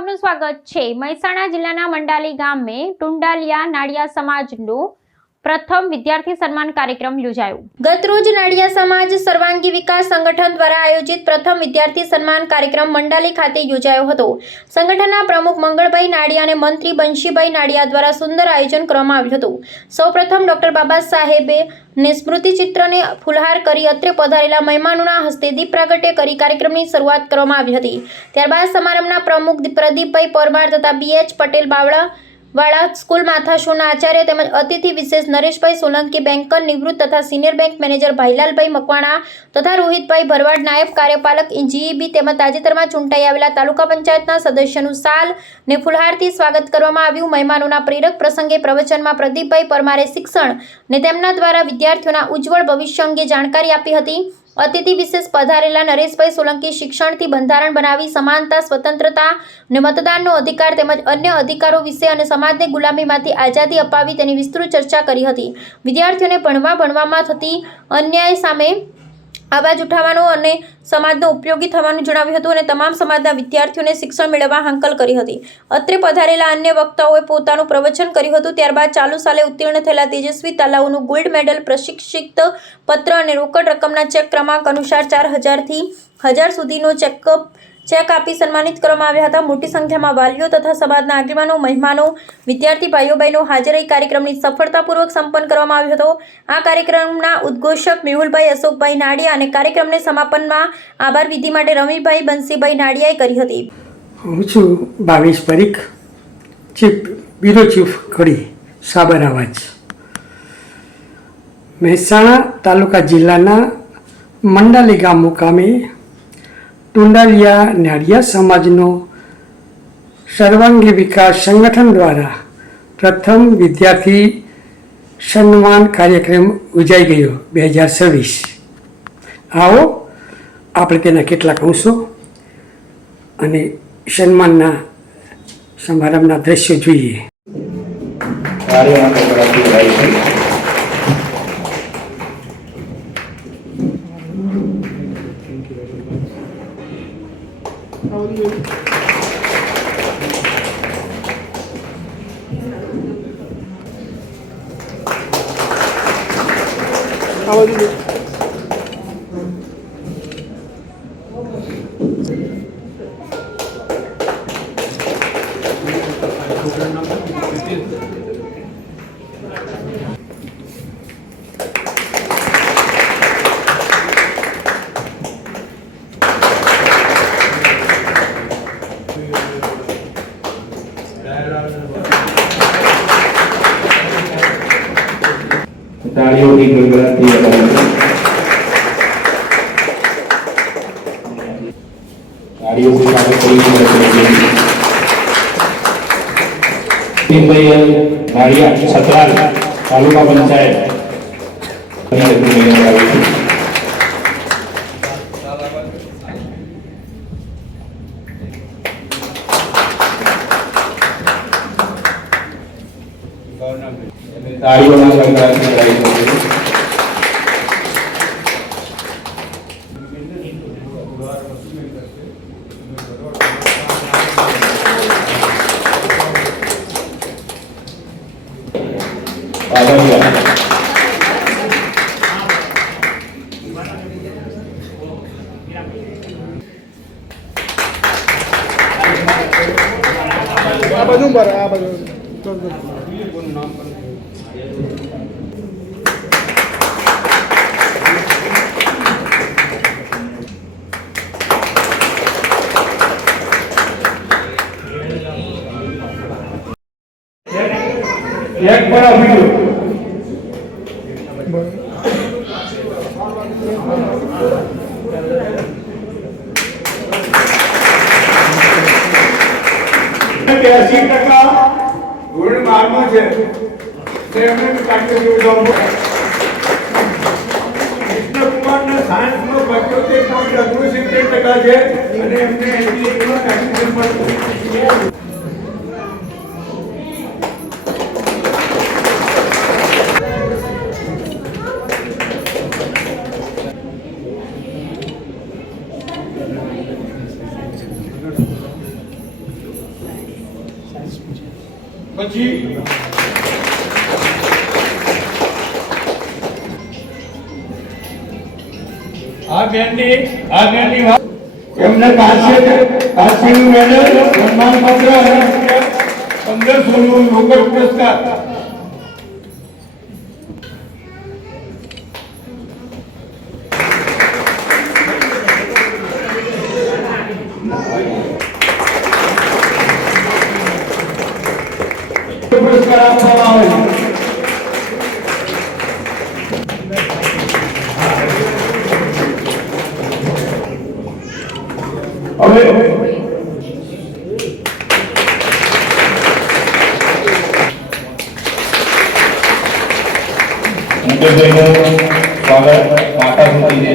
આપનું સ્વાગત છે। મહેસાણા જિલ્લાના મંડાલી ગામે ટુંડાલિયા નાડિયા સમાજનું પ્રથમ વિદ્યાર્થી સન્માન કાર્યક્રમ યોજાયો। ગતરોજ નાડિયા સમાજ સર્વાંગી વિકાસ સંગઠન દ્વારા આયોજિત પ્રથમ વિદ્યાર્થી સન્માન કાર્યક્રમ મંડાલી ખાતે યોજાયો હતો। સંગઠનના પ્રમુખ મંગળભાઈ નાડિયા અને મંત્રી બંશીભાઈ નાડિયા દ્વારા સુંદર આયોજન કરવામાં આવ્યું હતું। સૌપ્રથમ ડોક્ટર બાબા સાહેબે ને સ્મૃતિ ચિત્રને ફૂલહાર કરી અત્રે પધારેલા મહેમાનોના હસ્તે દીપ પ્રાગટ્ય કરી કાર્યક્રમની શરૂઆત કરવામાં આવી હતી। ત્યારબાદ સમારંભના પ્રમુખ પ્રદીપભાઈ પરમાર તથા BH પટેલ વાળા સ્કૂલ માથાશોના આચાર્ય તેમજ અતિથિ વિશેષ નરેશભાઈ સોલંકી બેંકર નિવૃત્ત તથા senior bank manager Bhailalbhai Makwana તથા રોહિતભાઈ ભરવાડ નાયબ કાર્યપાલક GEB તેમજ તાજેતરમાં ચૂંટાઈ આવેલા તાલુકા પંચાયતના સદસ્યનું સાલ ને ફૂલહારથી સ્વાગત કરવામાં આવ્યું। મહેમાનોના પ્રેરક પ્રસંગે પ્રવચનમાં પ્રદીપભાઈ પરમારે શિક્ષણ ને તેમના દ્વારા વિદ્યાર્થીઓના ઉજ્જવળ ભવિષ્ય અંગે જાણકારી આપી હતી। અતિથિ વિશેષ પધારેલા નરેશભાઈ સોલંકી શિક્ષણથી બંધારણ બનાવી સમાનતા સ્વતંત્રતા અને મતદાનનો અધિકાર તેમજ અન્ય અધિકારો વિશે અને સમાજને ગુલામીમાંથી આઝાદી અપાવી તેની વિસ્તૃત ચર્ચા કરી હતી। વિદ્યાર્થીઓને ભણવામાં થતી અન્યાય સામે અવાજ ઉઠાવવાનો અને સમાજનો ઉપયોગી થવાનું જણાવ્યું હતું અને તમામ સમાજના વિદ્યાર્થીઓને શિક્ષણ મેળવવા હાંકલ કરી હતી। અત્રે પધારેલા અન્ય વક્તાઓએ પોતાનું પ્રવચન કર્યું હતું। ત્યારબાદ ચાલુ સાલે ઉત્તીર્ણ થયેલા તેજસ્વી તાલાઓનું ગોલ્ડ મેડલ પ્રશિક્ષિત પત્ર અને રોકડ રકમના ચેક ક્રમાંક અનુસાર 4000 થી 1000 સુધીનો ચેક આપી સન્માનિત કરવામાં આવ્યા હતા। મોટી સંખ્યામાં વાલીઓ તથા સમાજના આગેવાનો મહેમાનો વિદ્યાર્થી ભાઈઓ બહેનો હાજર રહી કાર્યક્રમની સફળતાપૂર્વક સંપન્ન કરવામાં આવ્યો હતો। આ કાર્યક્રમના ઉદ્ઘોષક મેહુલભાઈ અશોકભાઈ નાડિયા અને કાર્યક્રમને સમાપનમાં આભાર વિધિ માટે રમીભાઈ બંસીભાઈ નાડિયાએ કરી હતી। હું છું 22 પરીખ, બ્યુરો ચીફ કડી સાબર આવાજ, મહેસાણા તાલુકા જિલ્લાના મંડાલી ગામ મુકામે ટુંડાલિયા નાડિયા સમાજનો સર્વાંગી વિકાસ સંગઠન દ્વારા પ્રથમ વિદ્યાર્થી સન્માન કાર્યક્રમ યોજાઈ ગયો 2026। આવો આપણે તેના કેટલાક અંશો અને સન્માનના સમારંભના દ્રશ્યો જોઈએ। તાળીઓની ગગડાતી તાળીઓ से स्वागत करेंगे नाडिया सतराल तालुका पंचायत ताड़ीओना गगड़ाती एक बड़ा वीडियो गुण मारनो छे ते हमने काटे जोड़ो कृष्ण कुमार ने साइंस में 75.70% છે અને એમને MBA માં કાઢી પણ પછી આ બેનની એમને કાશીનું મેડલ, સન્માન પત્ર અને 1500 નું રોકડ પુરસ્કાર. પુરસ્કાર આપવામાં આવે છે. હવે મુકેશભાઈનું સ્વાગત માતા સુધી છે.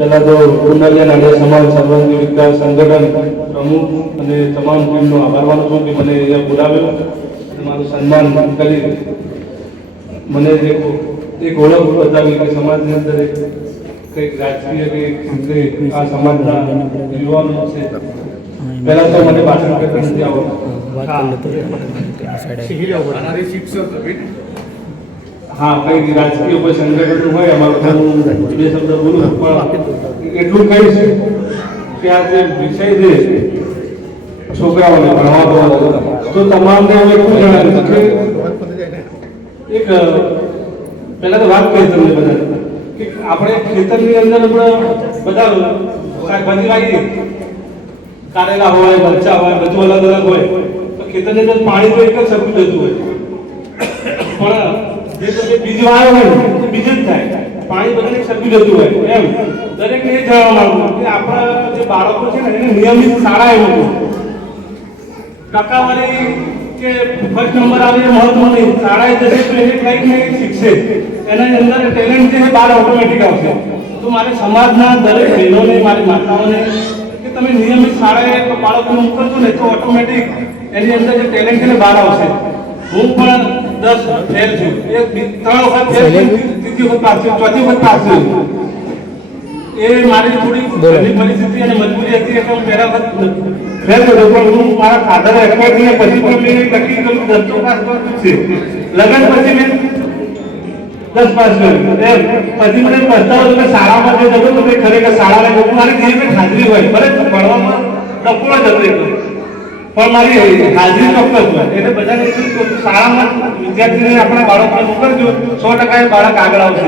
પહેલા તો ટુંડાલિયા નાડિયા સમાજ સર્વાંગી વિકાસ સંગઠન પ્રમુખ અને તમામ ટીમનો આભાર માનું છું કે મને અહીંયા બોલાવ્યો અને મારું સન્માન કરી મને એક ઓળખ બતાવી કે સમાજની અંદર કંઈક રાજકીય કે આ સમાજના યુવાનો છે. પહેલા તો મને ભાષણ કરતા નથી આવડતું. હા, કઈ રાજકીય કોઈ સંગઠન હોય અમારું બે શબ્દ બોલું પણ એટલું કહીશ કે આ જે વિષય છે છોકરાઓને ભણવા તો તમામને અમે શું જણાવ્યું કે એક પહેલા તો વાત કરી તમને બધા કે આપણે ખેતરની અંદર બધા શાકભાજી લાવીએ, કારેલા હોય, મરચા હોય, બધું અલગ અલગ હોય તો ખેતરની અંદર પાણી તો એક જ સરખું જતું હોય પણ જે તમે બીજ વાળો હોય તો બીજ જ થાય, પાણી બધાને સરખું જતું હોય. એમ દરેકને એ જાણવા માંગુ કે આપણા જે બાળકો છે ને એને નિયમિત શાળાએ મૂકવું. ટકાવારી કે ફર્સ્ટ નંબર આવે એ મહત્વ નહીં, શાળાએ જશે તો એને કંઈક ને કંઈક શીખશે, એના અંદર ટેલેન્ટ જે છે બહાર ઓટોમેટિક આવશે. તો મારે સમાજના દરેક બહેનોને, મારી માતાઓને કે તમે નિયમિત શાળાએ બાળકોને મોકલશો ને તો ઓટોમેટિક એની અંદર જે ટેલેન્ટ છે બહાર આવશે. હું પણ 10 ફેલ છું, 3 વખત ફેલ છું, ત્રીજી વખત પાસ છું, ચોથી વખત પાસ છું. એ મારી થોડી ઘરની પરિસ્થિતિ અને મજબૂરી હતી એટલે હું પહેલા વખત ફેલ થયો પણ હું મારા ફાધર એક્સપર્ટ થઈને પછી પણ મેં નક્કી કર્યું 10 તો પાસ કરવું છે. લગ્ન પછી મેં 10 પાસ કર્યું. પછી મને પસ્તાવો કે શાળામાં જે જતો તો ખરેખર શાળાને જતું મારી જેવી હાજરી હોય, ભલે ભણવામાં ડફોળો જતો પણ મારી હાજરી ચોક્કસ હોય. એટલે બધાને શાળામાં વિદ્યાર્થીને આપણા બાળકોને મોકલજો, 100% એ બાળક આગળ આવશે.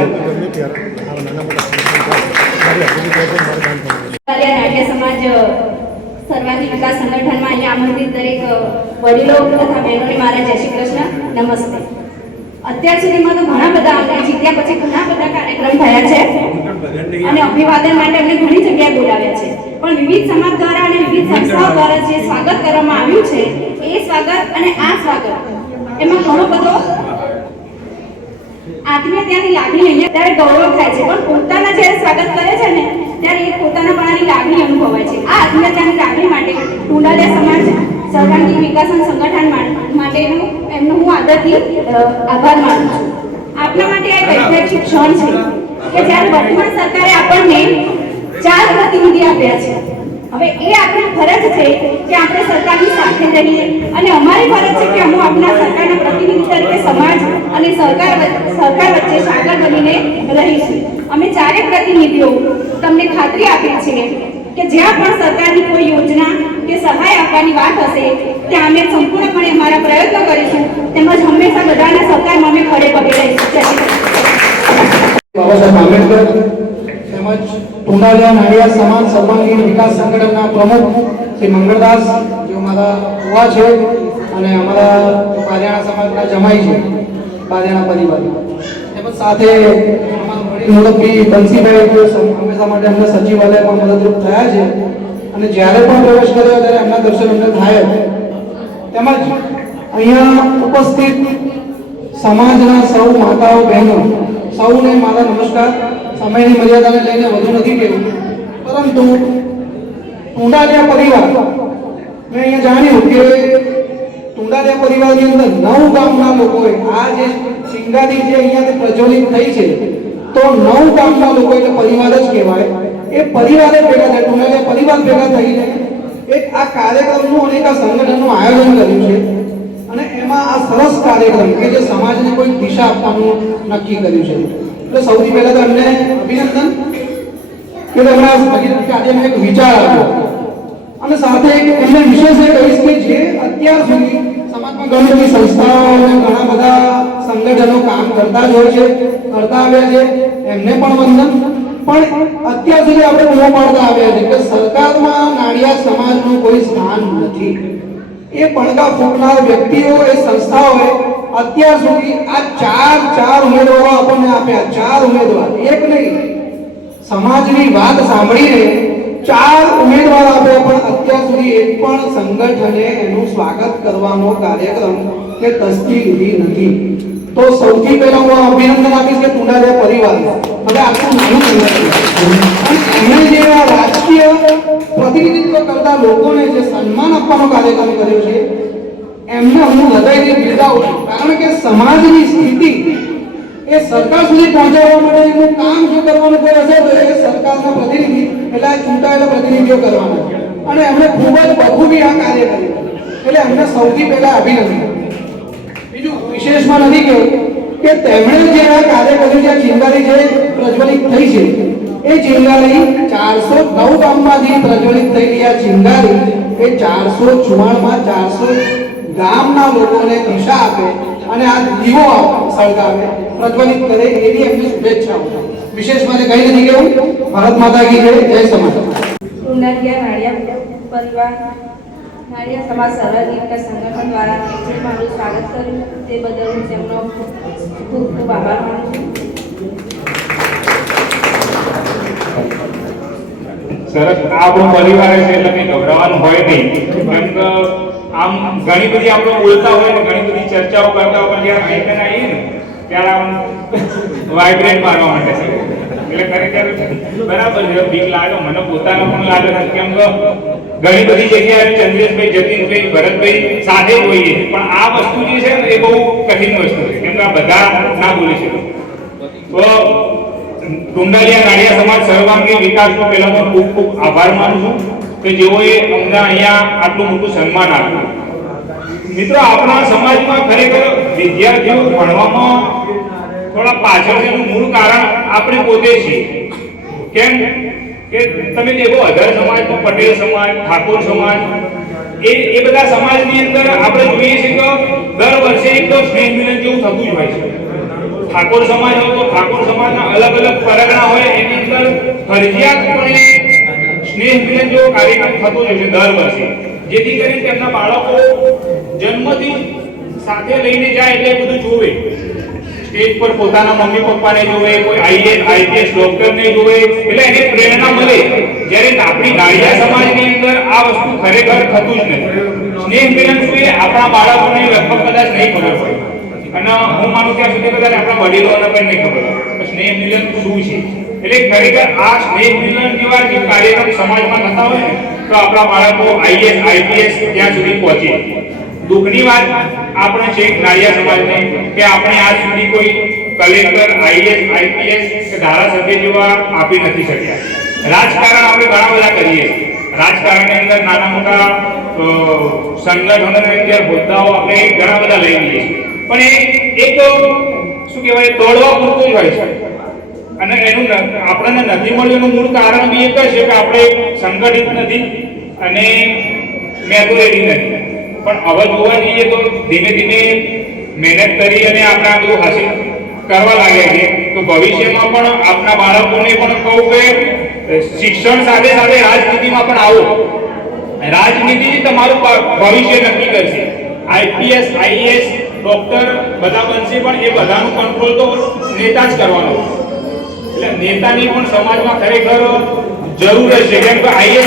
નાટ્ય સમાજ સર્વાંગી વિકાસ સંગઠનમાં અહીંયા આમંત્રિત દરેક વડીલો તથા બહેનોને મારા જય શ્રી કૃષ્ણ, નમસ્તે. અત્યાર સુધીમાં તો ઘણા બધા આપણે જીત્યા પછી ઘણા બધા કાર્યક્રમ થયા છે અને અભિવાદન માટે અમને ઘણી જગ્યાએ બોલાવ્યા છે, પણ વિવિધ સમાજ દ્વારા અને વિવિધ સંસ્થાઓ દ્વારા જે સ્વાગત કરવામાં આવ્યું છે એ સ્વાગત અને આ સ્વાગત એમાં ઘણો બધો આત્મીયતાની લાગણી અહીંયા ત્યારે ગૌરવ થાય છે, પણ પોતાના જ્યારે સ્વાગત કરે છે ને ત્યારે એ પોતાનાપણાની લાગણી અનુભવાય છે. આ આત્મીયતાની લાગણી માટે ટુંડાલિયા સમાજ સર્વાંગી વિકાસ સંગઠન માટેનું એમનો હું આદરથી આભાર માનું છું. આપના માટે આ એક ઐતિહાસિક ક્ષણ છે કે જ્યારે વર્તમાન સરકારે આપણને 4 પ્રતિનિધિ આપ્યા છે. હવે એ આપણી ફરજ છે કે આપણે સરકારની સાથે રહીએ અને અમારી ફરજ છે કે અમે આપણા સરકારના પ્રતિનિધિ તરીકે સમાજ અને સરકાર વચ્ચે સાગર બનીને રહીશું. અમે 4 પ્રતિનિધિઓ તમને ખાતરી આપીએ છીએ કે જ્યાં પણ સરકારની કોઈ યોજના કે સહાય આપવાની વાત હશે ત્યાં અમે સંપૂર્ણપણે અમારા પ્રયત્નો કરીશું, તેમજ હંમેશા બધાના સહકારમાં અમે ખડે પગે રહીશું. બાબા સાહેબ આંબેડકર તેમજ ટુંડાલિયા નાડિયા સમાજ સર્વાંગી વિકાસ સંગઠનના પ્રમુખ શ્રી મંગળદાસ, જેઓ મારા યુવા છે અને અમારા બારિયાણા સમાજના જમાઈ છે, બારિયાણા પરિવાર. તેમજ સાથે મુરબ્બી બંસીભાઈ હંમેશા માટે અમને સચિવાલયમાં મદદરૂપ થયા છે અને જ્યારે પણ પ્રવેશ કર્યો ત્યારે એમના દર્શન અમને થાય. તેમજ અહીંયા ઉપસ્થિત સમાજના સૌ માતાઓ બહેનો સૌને મારા નમસ્કાર. સમયની મર્યાદાને લઈને વધુ નથી કહેવું, પરંતુ ટુંડાલિયા પરિવાર મેં અહીંયા જાણ્યું કે ટુંડાલિયા પરિવારની અંદર 9 ગામના લોકોએ આ જે ચિંગારી જે અહીંયાથી પ્રજ્વલિત થઈ છે તો 9 ગામના લોકો એટલે પરિવાર જ કહેવાય. એ પરિવારે ભેગા થયા, ટુંડાલિયા પરિવાર ભેગા થઈને એક આ કાર્યક્રમનું અને એક આ સંગઠનનું આયોજન કર્યું છે અને એમાં આ સરસ કાર્યક્રમ કે જે સમાજને કોઈ દિશા આપવાનું નક્કી કર્યું છે. એટલે સૌથી પહેલા તો એમને અભિનંદન કે તેમના ભગીરથ કાર્યમાં એક વિચાર આવ્યો અને સાથે એમને વિશેષ એ કહીશ કે જે અત્યાર સુધી સમાજમાં ઘણી બધી સંસ્થાઓ અને ઘણા બધા સંગઠનો કામ કરતા જ હોય છે, કરતા આવ્યા છે, એમને પણ વંદન. પણ અત્યાર સુધી આપણે બૂમો પાડતા આવ્યા છે કે સરકારમાં નાળિયા સમાજનું કોઈ સ્થાન નથી. એ પડઘા ફૂંકનાર વ્યક્તિઓ, એ સંસ્થાઓએ અત્યાર સુધી આ ચાર ઉમેદવારો આપણને આપ્યા. 4 ઉમેદવાર, એક નહીં, સમાજની વાત સાંભળીને 4 ઉમેદવાર આપ્યા, પણ અત્યાર સુધી એક પણ સંગઠને એનું સ્વાગત કરવાનો કાર્યક્રમ કે તસ્દી લીધી નથી. તો સૌથી પહેલા હું અભિનંદન આપીશ કે ટુંડાલિયા પરિવારને. હવે આટલું નાનું સંગઠન એમણે જે આ રાજકીય પ્રતિનિધિત્વ કરતા લોકોને જે સન્માન આપવાનો કાર્યક્રમ કર્યો છે એમને હું હૃદયથી બિરદાવું છું. કારણ કે સમાજની સ્થિતિ એ સરકાર સુધી પહોંચાડવા માટે એનું કામ જો કરવાનું કોઈ હશે તો એ સરકારના પ્રતિનિધિ એટલે આ ચૂંટાયેલા પ્રતિનિધિઓ કરવાના અને એમણે ખૂબ જ બખૂબી આ કાર્ય કર્યું. એટલે એમને સૌથી પહેલા અભિનંદન. બીજું વિશેષમાં નથી કહેવું કે તેમણે જે આ કાર્ય કર્યું છે, આ ચિંગારી જે પ્રજ્વલિત થઈ છે એ ચિંગારી 409 ગામમાંથી પ્રજ્વલિત થયેલી આ ચિંગારી એ 444 માં 400 ગામના લોકોને દિશા આપે અને આ દીવો સળગાવે, પ્રજ્વલિત કરે એવી એમની શુભેચ્છાઓ. વિશેષ માટે કંઈ નથી કહેવું. ભારત માતા કી જય. જય સમાજ. ટુંડાલિયા નાળિયા પરિવાર નાળિયા સમાજ સરહદી વિકાસ સંગઠન દ્વારા જે મારું સ્વાગત કર્યું તે બદલ હું તેમનો ખૂબ ખૂબ આભાર માનું છું. સરસ. આપણો પરિવાર છે એટલે કંઈ ગભરાવાનું હોય નહીં. કેમ કે આમ ઘણી બધી આપણે બોલતા હોય ને ઘણી બધી ચર્ચાઓ કરતા હોય, પણ જ્યારે આઈકન આવીએ ને ત્યારે આમ વાઇબ્રેટ મારવા માટે છે. એટલે ખરેખર બરાબર છે, બીક લાગે, મને પોતાને પણ લાગે છે. કેમ કે ઘણી બધી જગ્યાએ ચંદ્રેશભાઈ, જતીનભાઈ, ભરતભાઈ સાથે જ હોઈએ, પણ આ વસ્તુ જે છે ને એ બહુ કઠિન વસ્તુ છે. કેમ કે આ બધા ના બોલી શકે. તો ટુંડાલિયા નાળિયા સમાજ સર્વાંગી વિકાસનો પહેલા તો ખૂબ ખૂબ આભાર માનું છું કે જેઓએ અમને અહીંયા આટલું મોટું સન્માન આપ્યું. મિત્રો, આપણા સમાજમાં ખરેખર વિદ્યાર્થીઓ ભણવામાં થોડા પાછળ છે એનું મૂળ કારણ આપણે પોતે છીએ. કેમ કે તમે દેખો, અધર સમાજ, પટેલ સમાજ, ઠાકોર સમાજ, એ બધા સમાજની અંદર આપણે જોઈએ છીએ કે દર વર્ષે એક સ્નેહ મિલન જેવું થતું જ હોય છે. ઠાકોર સમાજ હોય તો ઠાકોર સમાજના અલગ અલગ પરગણા હોય, એની અંદર ફરજિયાતપણે સ્નેહ મિલન જેવો કાર્યક્રમ થતો જ છે દર વર્ષે, જેથી કરીને તેમના બાળકો જન્મથી સાથે લઈને જાય એટલે બધું જોવે. સ્ટેજ પર પોતાના મમ્મી પપ્પાને જોવે, કોઈ આઈએએસ ડોક્ટરને જોવે, એટલે એને પ્રેરણા મળે. જ્યારે આપણી નાળિયા સમાજની અંદર આ વસ્તુ ખરેખર થતું જ નથી. સ્નેહ મિલન શું એ આપણા બાળકોને લગભગ કદાચ નહીં ખબર હોય, અને હું માનું ત્યાં સુધી કદાચ આપણા વડીલોને પણ નહીં ખબર હોય સ્નેહ મિલન શું છે. એટલે ખરેખર આ સ્નેહ મિલન જેવા જે કાર્યક્રમ સમાજમાં થતા હોય ને તો આપણા બાળકો આઈએએસ આઈપીએસ ત્યાં સુધી પહોંચે. દુઃખની વાત આપણે છે નાળિયા સમાજને કે આપણે આજ સુધી કોઈ કલેક્ટર, આઈએએસ આઈપીએસ કે ધારાસભ્ય જેવા આપી નથી શક્યા. રાજકારણ આપણે ઘણા બધા કરીએ. રાજકારણની અંદર નાના મોટા સંગઠનોની અંદર હોદ્દાઓ આપણે ઘણા બધા લઈ લઈએ છીએ, પણ એ તો શું કહેવાય, તોડવા પૂરતું જ હોય છે. અને એનું આપણને નથી મળ્યું એનું મૂળ કારણ બી એક જ છે કે આપણે સંગઠિત નથી અને મેજોરિટી નથી. પણ હવે જોવા જઈએ તો ધીમે ધીમે મહેનત કરી અને આપણે આ બધું હાસિલ કરવા લાગ્યા છીએ. તો ભવિષ્યમાં પણ આપણા બાળકોને પણ કહું કે શિક્ષણ સાથે સાથે રાજનીતિમાં પણ આવો. રાજનીતિ તમારું ભવિષ્ય નક્કી કરશે. આઈપીએસ, આઈએએસ ડોક્ટર બધા બનશે પણ એ બધાનું કંટ્રોલ તો નેતા જ કરવાનો. એટલે નેતાની પણ સમાજમાં ખરેખર જરૂર છે, કેમ કે આઈએસ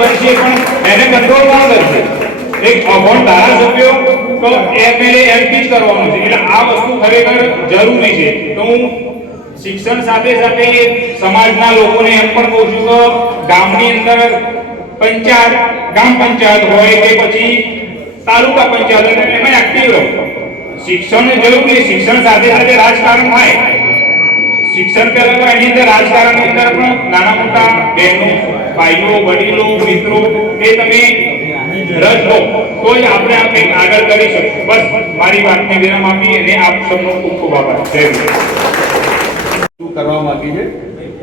બનશે પણ એને કંટ્રોલ કોણ કરશે? એક અભણ ધારાસભ્યો તો એમએલએ એમપી જ કરવાનો છે. એટલે આ વસ્તુ ખરેખર જરૂરી છે. તો હું શિક્ષણ સાથે સાથે સમાજના લોકોને એમ પણ કહું છું કે ગામની અંદર પંચાયત, ગ્રામ પંચાયત હોય કે પછી તાલુકા પંચાયત હોય એમાં એક્ટિવ રહો. શિક્ષણ જરૂરી, શિક્ષણ સાથે સાથે રાજકારણ થાય. શિક્ષણ પહેલા તો એની અંદર રાજકારણની અંદર પણ નાના મોટા બહેનો, ભાઈઓ, વડીલો, મિત્રો એ તમે રસ લો તો જ આપણે આ કંઈક આગળ કરી શકીએ. બસ મારી વાતને વિરામ આપી અને આપ સૌનો ખૂબ ખૂબ આભાર. જય હિન્દ. શું કરવા માંગી છે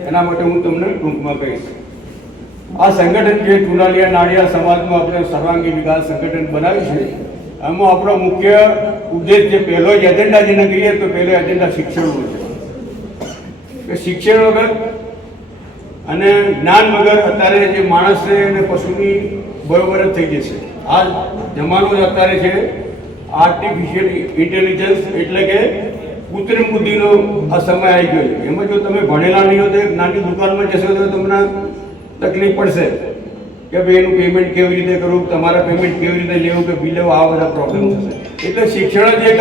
એના માટે હું તમને ટૂંકમાં કહીશ. આ સંગઠન જે ટુંડાલિયા નાડિયા સમાજનું આપણે સર્વાંગી વિકાસ સંગઠન બનાવ્યું છે, આમાં આપણો મુખ્ય ઉદ્દેશ જે પહેલો જ એજન્ડા જેને કહીએ તો પહેલો એજન્ડા શિક્ષણનો છે. કે શિક્ષણ વગર અને જ્ઞાન વગર અત્યારે જે માણસ છે એને પશુની બરોબર જ થઈ જશે. આ જમાનો જ અત્યારે છે આર્ટિફિશિયલ ઇન્ટેલિજન્સ, એટલે કે કૃત્રિમ બુદ્ધિનો આ સમય આવી ગયો છે. એમાં જો તમે ભણેલા નહીં હો તો એક નાની દુકાનમાં જશો તો તમને તકલીફ પડશે કે ભાઈ એનું પેમેન્ટ કેવી રીતે કરવું, તમારા પેમેન્ટ કેવી રીતે લેવું કે બિલ લેવું, આ બધા પ્રોબ્લેમ થશે. એટલે શિક્ષણ જ એક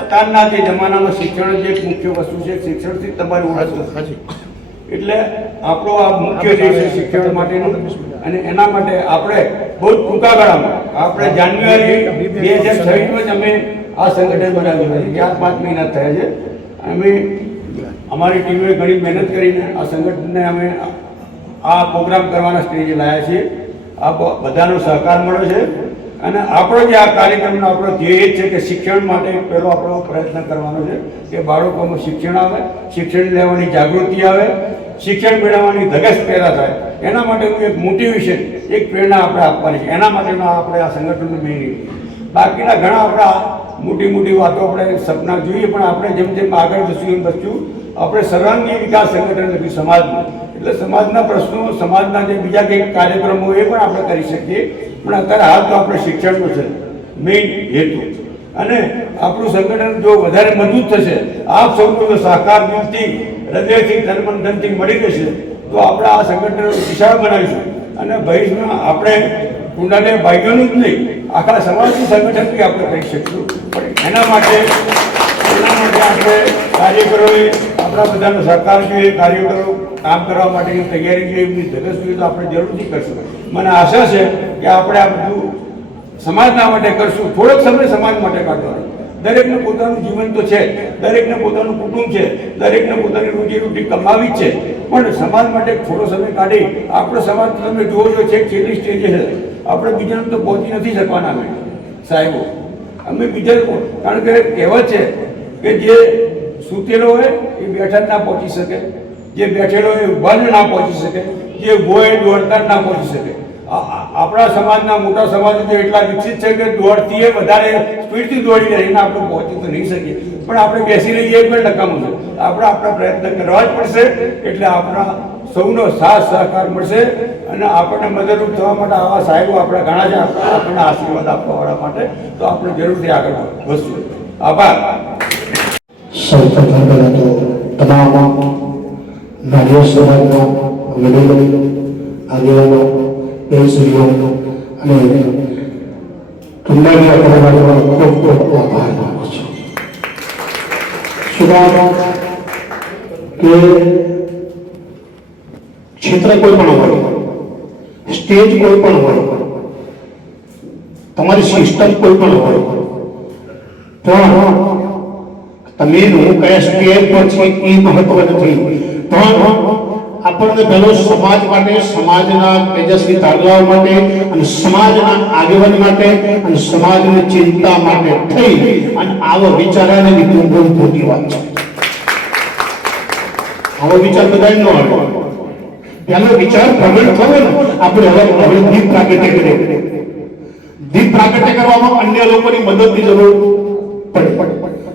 અત્યારના જે જમાનામાં શિક્ષણ જ એક મુખ્ય વસ્તુ છે. શિક્ષણથી તમારી ઓળખ થશે. એટલે આપણો આ મુખ્ય જે છે શિક્ષણ માટેનું, અને એના માટે આપણે બહુ ટૂંકા ગાળામાં આપણે જાન્યુઆરી 2026માં જ અમે આ સંગઠન બનાવ્યું છે. 4-5 મહિના થયા છે. અમે અમારી ટીમે ઘણી મહેનત કરીને આ સંગઠનને અમે આ પ્રોગ્રામ કરવાના સ્ટેજે લાવ્યા છીએ. આ બધાનો સહકાર મળ્યો છે અને આપણો જે આ કાર્યક્રમનો આપણો ધ્યેય એ છે કે શિક્ષણ માટે પહેલો આપણો પ્રયત્ન કરવાનો છે કે બાળકોમાં શિક્ષણ આવે, શિક્ષણ લેવાની જાગૃતિ આવે, શિક્ષણ મેળવવાની ધગશ પેદા થાય. એના માટેનું એક મોટિવેશન, એક પ્રેરણા આપણે આપવાની છે. એના માટેનો આપણે આ સંગઠનનું મેઇન. બાકીના ઘણા આપણા મોટી મોટી વાતો આપણે સપના જોઈએ, પણ આપણે જેમ જેમ આગળ જશું એમ બચ્યું આપણે સર્વાંગી વિકાસ સંગઠન લખ્યું સમાજનું. એટલે સમાજના પ્રશ્નો, સમાજના જે બીજા કંઈક કાર્યક્રમો એ પણ આપણે કરી શકીએ, પણ અત્યારે હાલ તો આપણે શિક્ષણનો છે મેઇન હેતુ. અને આપણું સંગઠન જો વધારે મજબૂત થશે, આપ સૌનો સહકાર દિલથી, હૃદયથી, તન ધનથી મળી રહેશે તો આપણે આ સંગઠન વિશાળ બનાવીશું. અને ભવિષ્યમાં આપણે ટુંડાલિયા ભાઈઓનું જ નહીં, આખા સમાજનું સંગઠન બી આપણે કરી શકીશું. પણ એના માટે આપણે કાર્યકરોએ આપણા બધાનો સહકાર જોઈએ, કાર્યકરો કામ કરવા માટેની તૈયારી જોઈએ, એમની ધગશ જોઈએ તો આપણે જરૂરથી કરશું. મને આશા છે કે આપણે આ બધું સમાજના માટે કરશું. થોડોક સમય સમાજ માટે કાઢવાનો. દરેકને પોતાનું જીવન તો છે, દરેકને પોતાનું કુટુંબ છે, દરેકને પોતાની રોજીરોટી કમાવી જ છે, પણ સમાજ માટે થોડો સમય કાઢી આપણો સમાજ તમે જુઓ છો છે છેલ્લી સ્ટેજે છે. આપણે બીજાને તો પહોંચી નથી શકવાના. અમે સાહેબો અમે બીજા, કારણ કે કહેવત છે કે જે સૂતેલો હોય એ બેઠા ના પહોંચી શકે, જે બેઠેલો હોય ઊભા ના પહોંચી શકે, જે ઊભો હોય દોડતા ના પહોંચી શકે. આપણા સમાજના મોટા સમાજો તો એટલા વિકસિત છે કે દોડથી વધારે સ્પીડથી દોડી જાય, એને આપણે પહોંચી તો નહીં શકીએ, પણ આપણે બેસી રહીએ એ પણ નકામું છે. આપણે આપણા પ્રયત્ન કરવા જ પડશે. એટલે આપણા સૌનો સાથ સહકાર મળશે અને આપણને મદદરૂપ થવા માટે આવા સાહેબો આપણા ઘણા છે, આપણને આશીર્વાદ આપવાવાળા માટે. તો આપણે જરૂરથી આગળ વધશું. આભાર. સૌપ્રથમ પહેલાં તો તમામ નારિયેળ સમાજના વડીલો, આગેવાનો, બેનશ્રીઓ અને ટુંડાલિયા પરિવારનો ખૂબ ખૂબ આભાર માનું છું. શું કે ક્ષેત્ર કોઈ પણ હોય, સ્ટેજ કોઈ પણ હોય, તમારી સિસ્ટમ કોઈ પણ હોય, પણ તમે હું કયા સ્ટેજ પર છે એ મહત્વ નથી. પણ આપણને પહેલો સમાજ માટે, સમાજના તેજસ્વી તારલાઓ માટે અને સમાજના આગેવાન માટે અને સમાજની ચિંતા માટે થઈ અને આવો વિચારાને લીધું બહુ મોટી વાત છે. આવો વિચાર બધા ન આવે. પહેલો વિચાર પ્રગટ થયો ને આપણે હવે દીપ પ્રાગટ્ય કરીએ. દીપ પ્રાગટ્ય કરવામાં અન્ય લોકોની મદદની જરૂર પડે,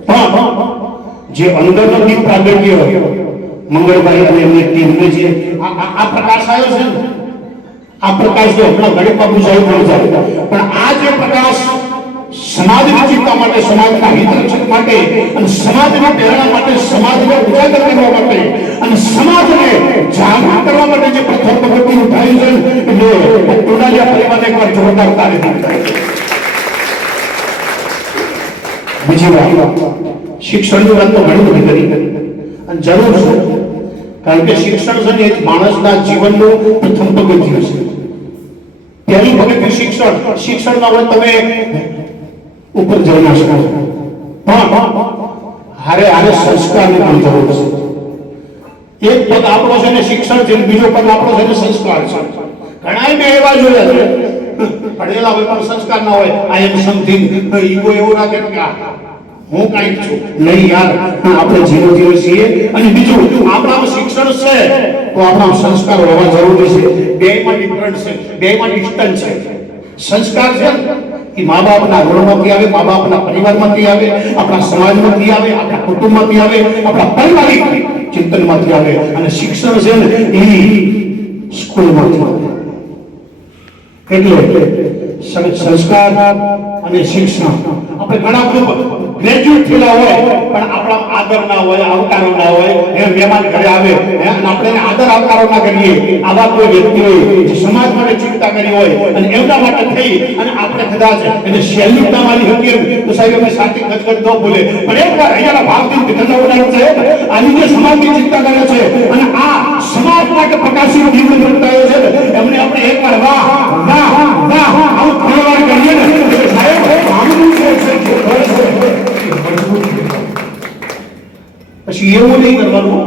પણ જે અંદરનો દીપ પ્રાગટ્ય મંગળભાઈ અને એમની ટીમને જે આ પ્રકાશ આવ્યો છે ને, આ પ્રકાશ જો હમણાં ગણિતમાં પૂછાયું પણ જાય, પણ આ જે પ્રકાશ સમાજની ચિંતા માટે, સમાજના હિતરક્ષક માટે અને સમાજની પ્રેરણા માટે, સમાજને ઉજાગર કરવા માટે અને સમાજને જાગૃત કરવા માટે જે પ્રથમ પગથિયું ઉઠાવ્યું છે એટલે ટોડાલિયા પરિવારને એકવાર જોરદાર તાળી થાય. બીજી વાત, શિક્ષણની વાત તો ઘણી બધી કરી અને જરૂર છે, કારણ કે શિક્ષણ છે ને એ માણસના જીવનનું પ્રથમ પગથિયું છે. પહેલું પગથિયું શિક્ષણ. શિક્ષણ ના હોય તમે ઉપર જઈ ના શકો, પણ હારે હારે સંસ્કારની પણ જરૂર છે. એક પગ આપણો છે ને શિક્ષણ છે, બીજો પગ આપણો છે ને સંસ્કાર છે. ઘણા મેં એવા જોયા છે ભણેલા હોય પણ સંસ્કાર ના હોય. આઈ એમ સમથિંગ, ઈગો એવું રાખે કે હું કાંઈક છું. નહીં યાર, આપણે જીરો જીરો છીએ. અને બીજું, આપણામાં શિક્ષણ છે તો આપણા સંસ્કાર હોવા જરૂરી છે. બેમાં ડિફરન્ટ છે, બેમાં ડિસ્ટન્સ છે. સંસ્કાર છે એ મા બાપના ઘરમાંથી આવે, મા બાપના પરિવારમાંથી આવે, આપણા સમાજમાંથી આવે, આપણા કુટુંબમાંથી આવે, આપણા પારિવારિક ચિંતનમાંથી આવે. અને શિક્ષણ છે ને એ સ્કૂલમાંથી આવે. એટલે સંસ્કાર અને શિક્ષણ. આપણે ઘણા બધું ગ્રેજ્યુએટ થયેલા હોય પણ આપણા આદર ના હોય, આવકારો ના હોય. એ મહેમાન ઘરે આવે અને આપણે એને આદર આવકારો ના કરીએ. આવા કોઈ વ્યક્તિ હોય જે સમાજ માટે ચિંતા કરી હોય અને એમના માટે થઈ અને આપણે કદાચ એને સેલ્યુટ ના મારી શકીએ તો સાહેબ અમે સાચી ગજગજ ન ભૂલે. પણ એકવાર અહીંયાના ભાવથી ધન્યવાદ છે. આની જે સમાજની ચિંતા કરે છે અને આ સમાજ માટે પ્રકાશિત જીવન પ્રગટાયો છે એમને આપણે એકવાર વાહ વાહ વાહ આવું ધન્યવાદ કરીએ ને સાહેબ. પછી એવું નહીં કરવાનું.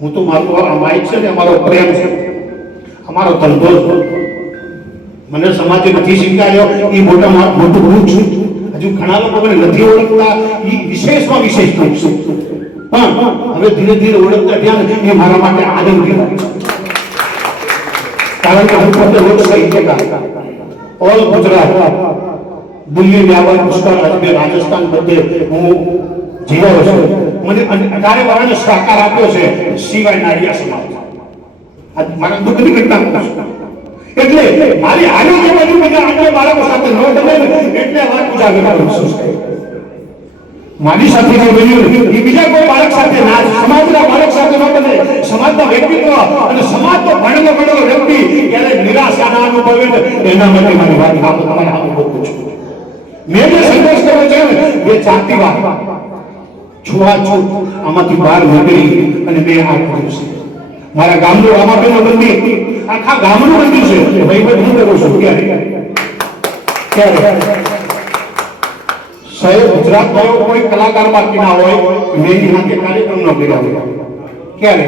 હું તો મારું આ માઇક છે ને અમારો પ્રેમ છે, અમારો ધંધો છે. મને સમાજે નથી શીખવાડ્યો એ મોટું ભૂલ છે. હજુ ઘણા લોકો મને નથી ઓળખતા એ વિશેષમાં વિશેષ ભૂલ છે. પણ હવે ધીરે ધીરે ઓળખતા ત્યાં એ મારા માટે આનંદ કહેવાય છે. કારણ કે હું પોતે લોકસાહિત્યકાર, ઓલ ગુજરાત, દિલ્હી, વ્યાપાર, પુષ્કર, અજમેર, રાજસ્થાન બધે હું જીવ્યો છું. મને 18 વર્ષનો સહકાર આપ્યો છે સિવાય નારિયા સમાજ. મારા દુઃખની ઘટના એટલે મારી આજુબાજુ બધા અન્ય બાળકો સાથે ન ગમે એટલે વાત ઉજાગર કરું છું. મારી સાથે ન બન્યું એ બીજા કોઈ બાળક સાથે ના, સમાજના બાળક સાથે ન બને. સમાજના વ્યક્તિત્વ અને સમાજનો ભણેલો વ્યક્તિ ત્યારે નિરાશા ના અનુભવે એના માટે મારી વાત તમારે સામે બોલું છું. મેં જે સંદેશ કર્યો છે એ જાતિવાદ, છૂવાછૂત આમાંથી બહાર નીકળી અને મેં આ કર્યું છે. મારા ગામનું રામાબેન મંદિર આખા ગામનું મંદિર છે. ભાઈ હું કરું છું ક્યારે સાહેબ ગુજરાતમાં એવો કોઈ કલાકાર બાકી ના હોય મેં એના કાર્યક્રમ ન કર્યા હોય. ક્યારે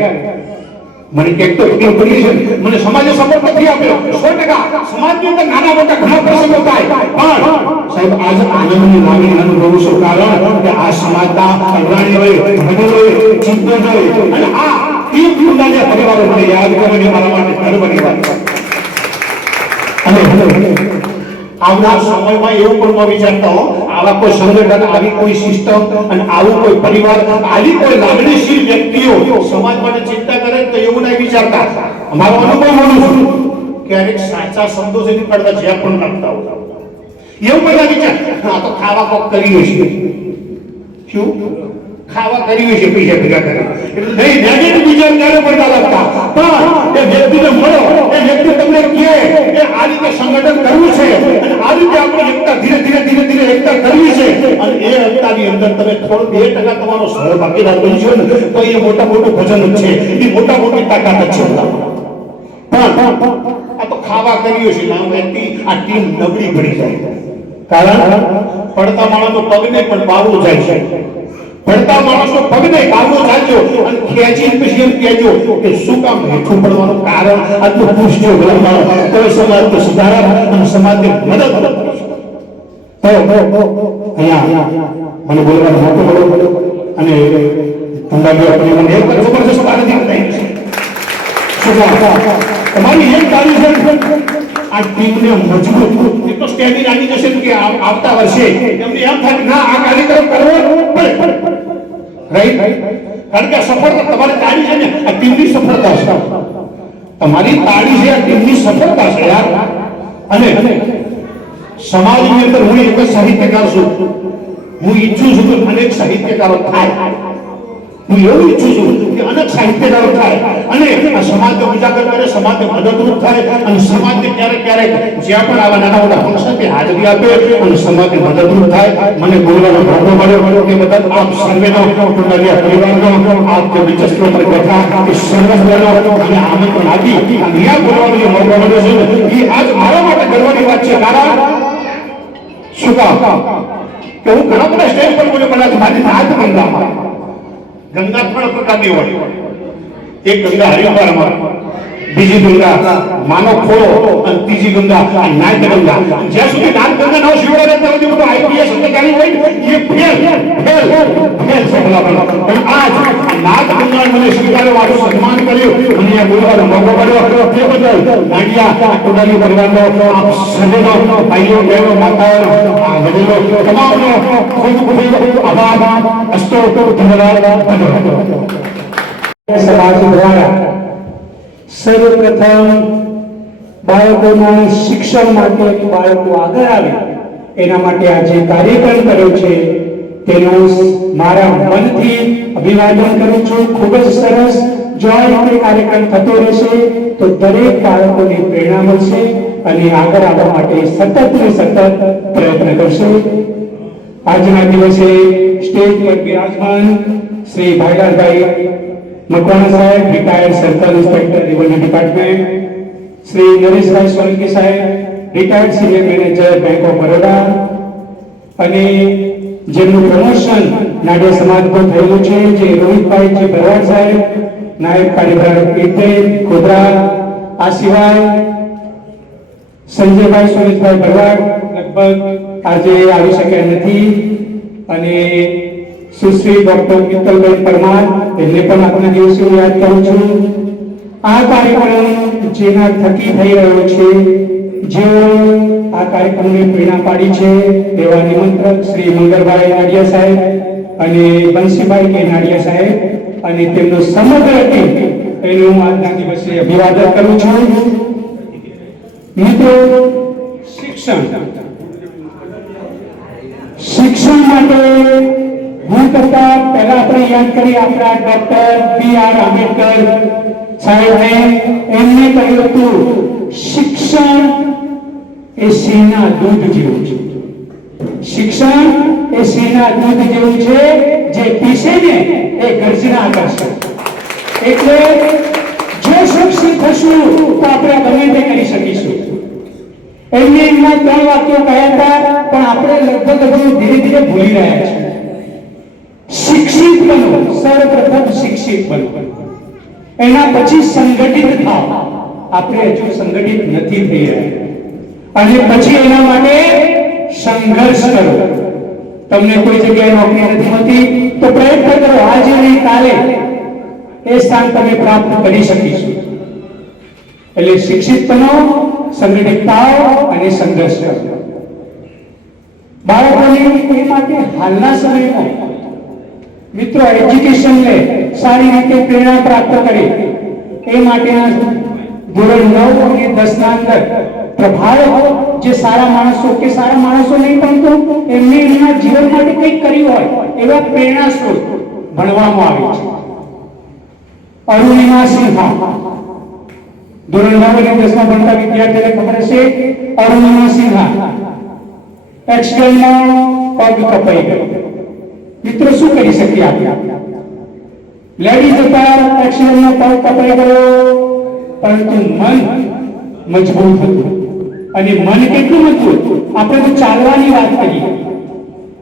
મને ક્યાંક તો તકલીફ પડી છે. મને સમાજે સપોર્ટ નથી આપ્યો. 100% સમાજની અંદર નાના મોટા ઘણા પ્રસંગો થાય પણ સાહેબ આજ આનંદની લાગણી અનુભવું છું. કારણ કે આ સમાજના અગ્રણી હોય, વડીલોએ, ચિંતકોએ અને આ ટીમ ટુંડાલિયા પરિવારો મને યાદ કરીને મારા માટે ગર્વની વાત છે. અને આવનાર સમયમાં એવું પણ ન વિચારતા હો આવા કોઈ સંગઠન, આવી કોઈ સિસ્ટમ અને આવું કોઈ પરિવાર, આવી કોઈ લાગણીશીલ વ્યક્તિઓ સમાજ માટે ચિંતા કરે તો એવું નહીં વિચારતા. અમારો અનુભવ બોલું છું, ક્યારેક સાચા શબ્દો છે નીકળતા જ્યાં પણ નાખતા હોય એવું બધા વિચાર આ તો ખાવા કોક કરીએ છીએ. શું ખાવા કર્યું છે પૈસા ભેગા કરે એટલે નહીં નેગેટિવ વિચાર ક્યારે પડતા લાગતા. પણ એ વ્યક્તિને મળો, એ વ્યક્તિ તમને કહે કે આ રીતે સંગઠન કરવું છે અને આ રીતે આપણે એકતા ધીરે ધીરે એકતા કરવી છે અને એ એકતાની અંદર તમે થોડું 2% તમારો સહભાગીદાર બનશો ને તો એ મોટું ભજન જ છે, એ મોટી તાકાત જ છે. પણ આ તો ખાવા કર્યું છે નામ વ્યક્તિ આ ટીમ નબળી પડી જાય. કારણ પડતા માણસનો પગ નહીં પણ બાવળું જાય છે. પડતા માણસનો પગ નહીં બાવળું ચાલજો અને ખેંચીને પછી એમ કહેજો કે શું કામ હેઠું પડવાનું કારણ આટલું પૂછજો ઘરમાં તો સમાજ તો સુધારા અને સમાજને મદદ તો અહીંયા મને બોલવાનો મોકો મળ્યો અને ટુંડાલિયા પરિવારને એક જબરજસ્ત આનંદિત થઈ છે. તમારી એક તારીખ આ ટીમને મજબૂત એક તો સ્ટેબિલ આવી જશે કે આવતા વર્ષે એમને એમ થાય કે ના આ કાર્યક્રમ કરવો પડે. રાઈટ? કારણ કે સફળતા તમારી તાળી છે ને આ ટીમની સફળતા છે. તમારી તાળી છે આ ટીમની સફળતા છે યાર. અને સમાજની અંદર હું એક સાહિત્યકાર છું, હું ઈચ્છું છું કે અનેક સાહિત્યકારો થાય, હું એવું ઈચ્છું છું કે અનેક સાહિત્યકારો થાય અને આ સમાજને ઉજાગર કરે, સમાજને મદદરૂપ થાય અને સમાજને ક્યારેક ક્યારેક જ્યાં પણ આવા નાના મોટા ફંક્શનની હાજરી આપે અને સમાજને મદદરૂપ થાય. મને બોલવાનો મોકો મળ્યો તે બદલ આપ સર્વેનો, ટુંડાલિયા પરિવારનો, આપ જે વિચસ્ત્રો પર બેઠા એ સર્વસ્વનો અને આમંત્રણ આપી અહીંયા બોલવાનો જે મોકો મળ્યો છે એ આજ મારા માટે ગર્વની વાત છે. કારણ શું કામ કે હું ઘણા બધા સ્ટેજ પર બોલ્યો, પણ મારી હાથ ગંગામાં ગંગા 3 પ્રકારની હોય. એક ગંગા હરિદ્વારમાં, બીજી ગંગા માનો ખોળો અને ત્રીજી ગંગા નાગ ગંગા. જ્યાં સુધી નાગ ગંગા ન શિવડાવે ત્યાં સુધી બધું આઈપીએસ અધિકારી હોય એ ફેલ છે ભલામણ. પણ આજ નાગ ગંગા મને સ્વીકાર્યો, મારું સન્માન કર્યું અને આ બોલવાનો મોકો મળ્યો તે બદલ નાડિયા ટોડાલી પરિવારનો, આપ સર્વેનો, ભાઈઓ બહેનો માતાઓ વડીલો તમામનો ખૂબ ખૂબ આભાર. અસ્તો ધન્યવાદ. સમાજ દ્વારા સર્વપ્રથમ બાળકોના શિક્ષણ માટે બાળકો આગળ આવે એના માટે આ જે કાર્યક્રમ કર્યો છે તેનું મારા મનથી અભિવાદન કરું છું. ખૂબ જ સરસ. જો આ રીતે કાર્યક્રમ થતો રહેશે તો દરેક બાળકોને પ્રેરણા મળશે અને આગળ આવવા માટે સતત ને સતત પ્રયત્ન કરશે. આજના દિવસે સ્ટેજ પર બિરાજમાન શ્રી ભાઈલાલભાઈ મકવાણા સાહેબ, retired circle inspector revenue department, Shri Nareshbhai Solanki સાહેબ, retired senior manager bank of Baroda, અને જેમનું પ્રમોશન નાડિયા સમાજમાં થયેલું છે જે રોહિતભાઈ ભરવાડ સાહેબ, નાયબ કાર્યપાલક ઇન્ટેલ ગોધરા. આ સિવાય સંજયભાઈ સુરેશભાઈ ભરવાડ લગભગ આજે આવી શક્યા નથી, અને સુશ્રી ડોક્ટર મિત્તલબેન પરમાર, એમને પણ આપણા દિવસે યાદ કરું છું. આ કાર્યક્રમ જેના થકી થઈ રહ્યો છે, જેઓ આ કાર્યક્રમને પ્રેરણા પાડી છે એવા નિમંત્રક શ્રી મંગળભાઈ નાડિયા સાહેબ અને બંસીભાઈ કે નાડિયા સાહેબ અને તેમનો સમગ્ર ટીમ, એનું હું આજના દિવસે અભિવાદન કરું છું. મિત્રો, શિક્ષણ માટે હું કરતા પહેલા આપણે યાદ કરીએ આપણા ડોક્ટર બી.આર. આંબેડકર સાહેબને. એમને કહ્યું હતું શિક્ષણ એ સિંહના દૂધ જેવું છે. શિક્ષણ એ સિંહના દૂધ જેવું છે, જે પીશે ને એ ગર્જના કરશે. એટલે જો શિક્ષિત થશું તો આપણે ગમે તે કરી શકીશું. એમને એમના 3 વાક્યો કહ્યા હતા, પણ આપણે લગભગ ધીરે ધીરે ભૂલી રહ્યા છીએ. શિક્ષિત બનો, સર્વપ્રથમ શિક્ષિત બનો, એના પછી સંગઠિત થાઓ. આપણે હજુ સંગઠિત નથી થઈ રહ્યા, અને પછી એના માટે સંઘર્ષ કરો. તમને કોઈ જગ્યાએ નોકરી નથી મળતી તો પ્રયત્ન કરો, આજે નહીં કાલે એ સ્થાન તમે પ્રાપ્ત કરી શકીશું. એટલે શિક્ષિત બનો, સંગઠિત થાઓ અને સંઘર્ષ કરો. બાળકોને એ માટે હાલના સમયમાં મિત્રો એજ્યુકેશન લે, સારી રીતે પ્રેરણા પ્રાપ્ત કરે, એ માટેના ધોરણ 9 અને 10 ના અંદર પ્રભાવક જે સારા માણસો કે સારા માણસો નહીં પરંતુ એમને એમના જીવન માટે કંઈક કર્યું હોય એવા પ્રેરણા સ્ત્રોત ભણવામાં આવે છે. અરુણિમા સિન્હા, ધોરણ 9 અને 10 માં ભણતા વિદ્યાર્થીઓને ખબર હશે, અરુણિમા સિન્હા એક્સિડન્ટમાં પગ કપાઈ ગયો. મિત્રો, શું કરી શકીએ આપણે? લેડી જતા એક્સિડન્ટમાં પગ કપાઈ ગયો, પરંતુ મન મજબૂત હતું. અને મન કેટલું મજબૂત? આપણે તો ચાલવાની વાત કરીએ,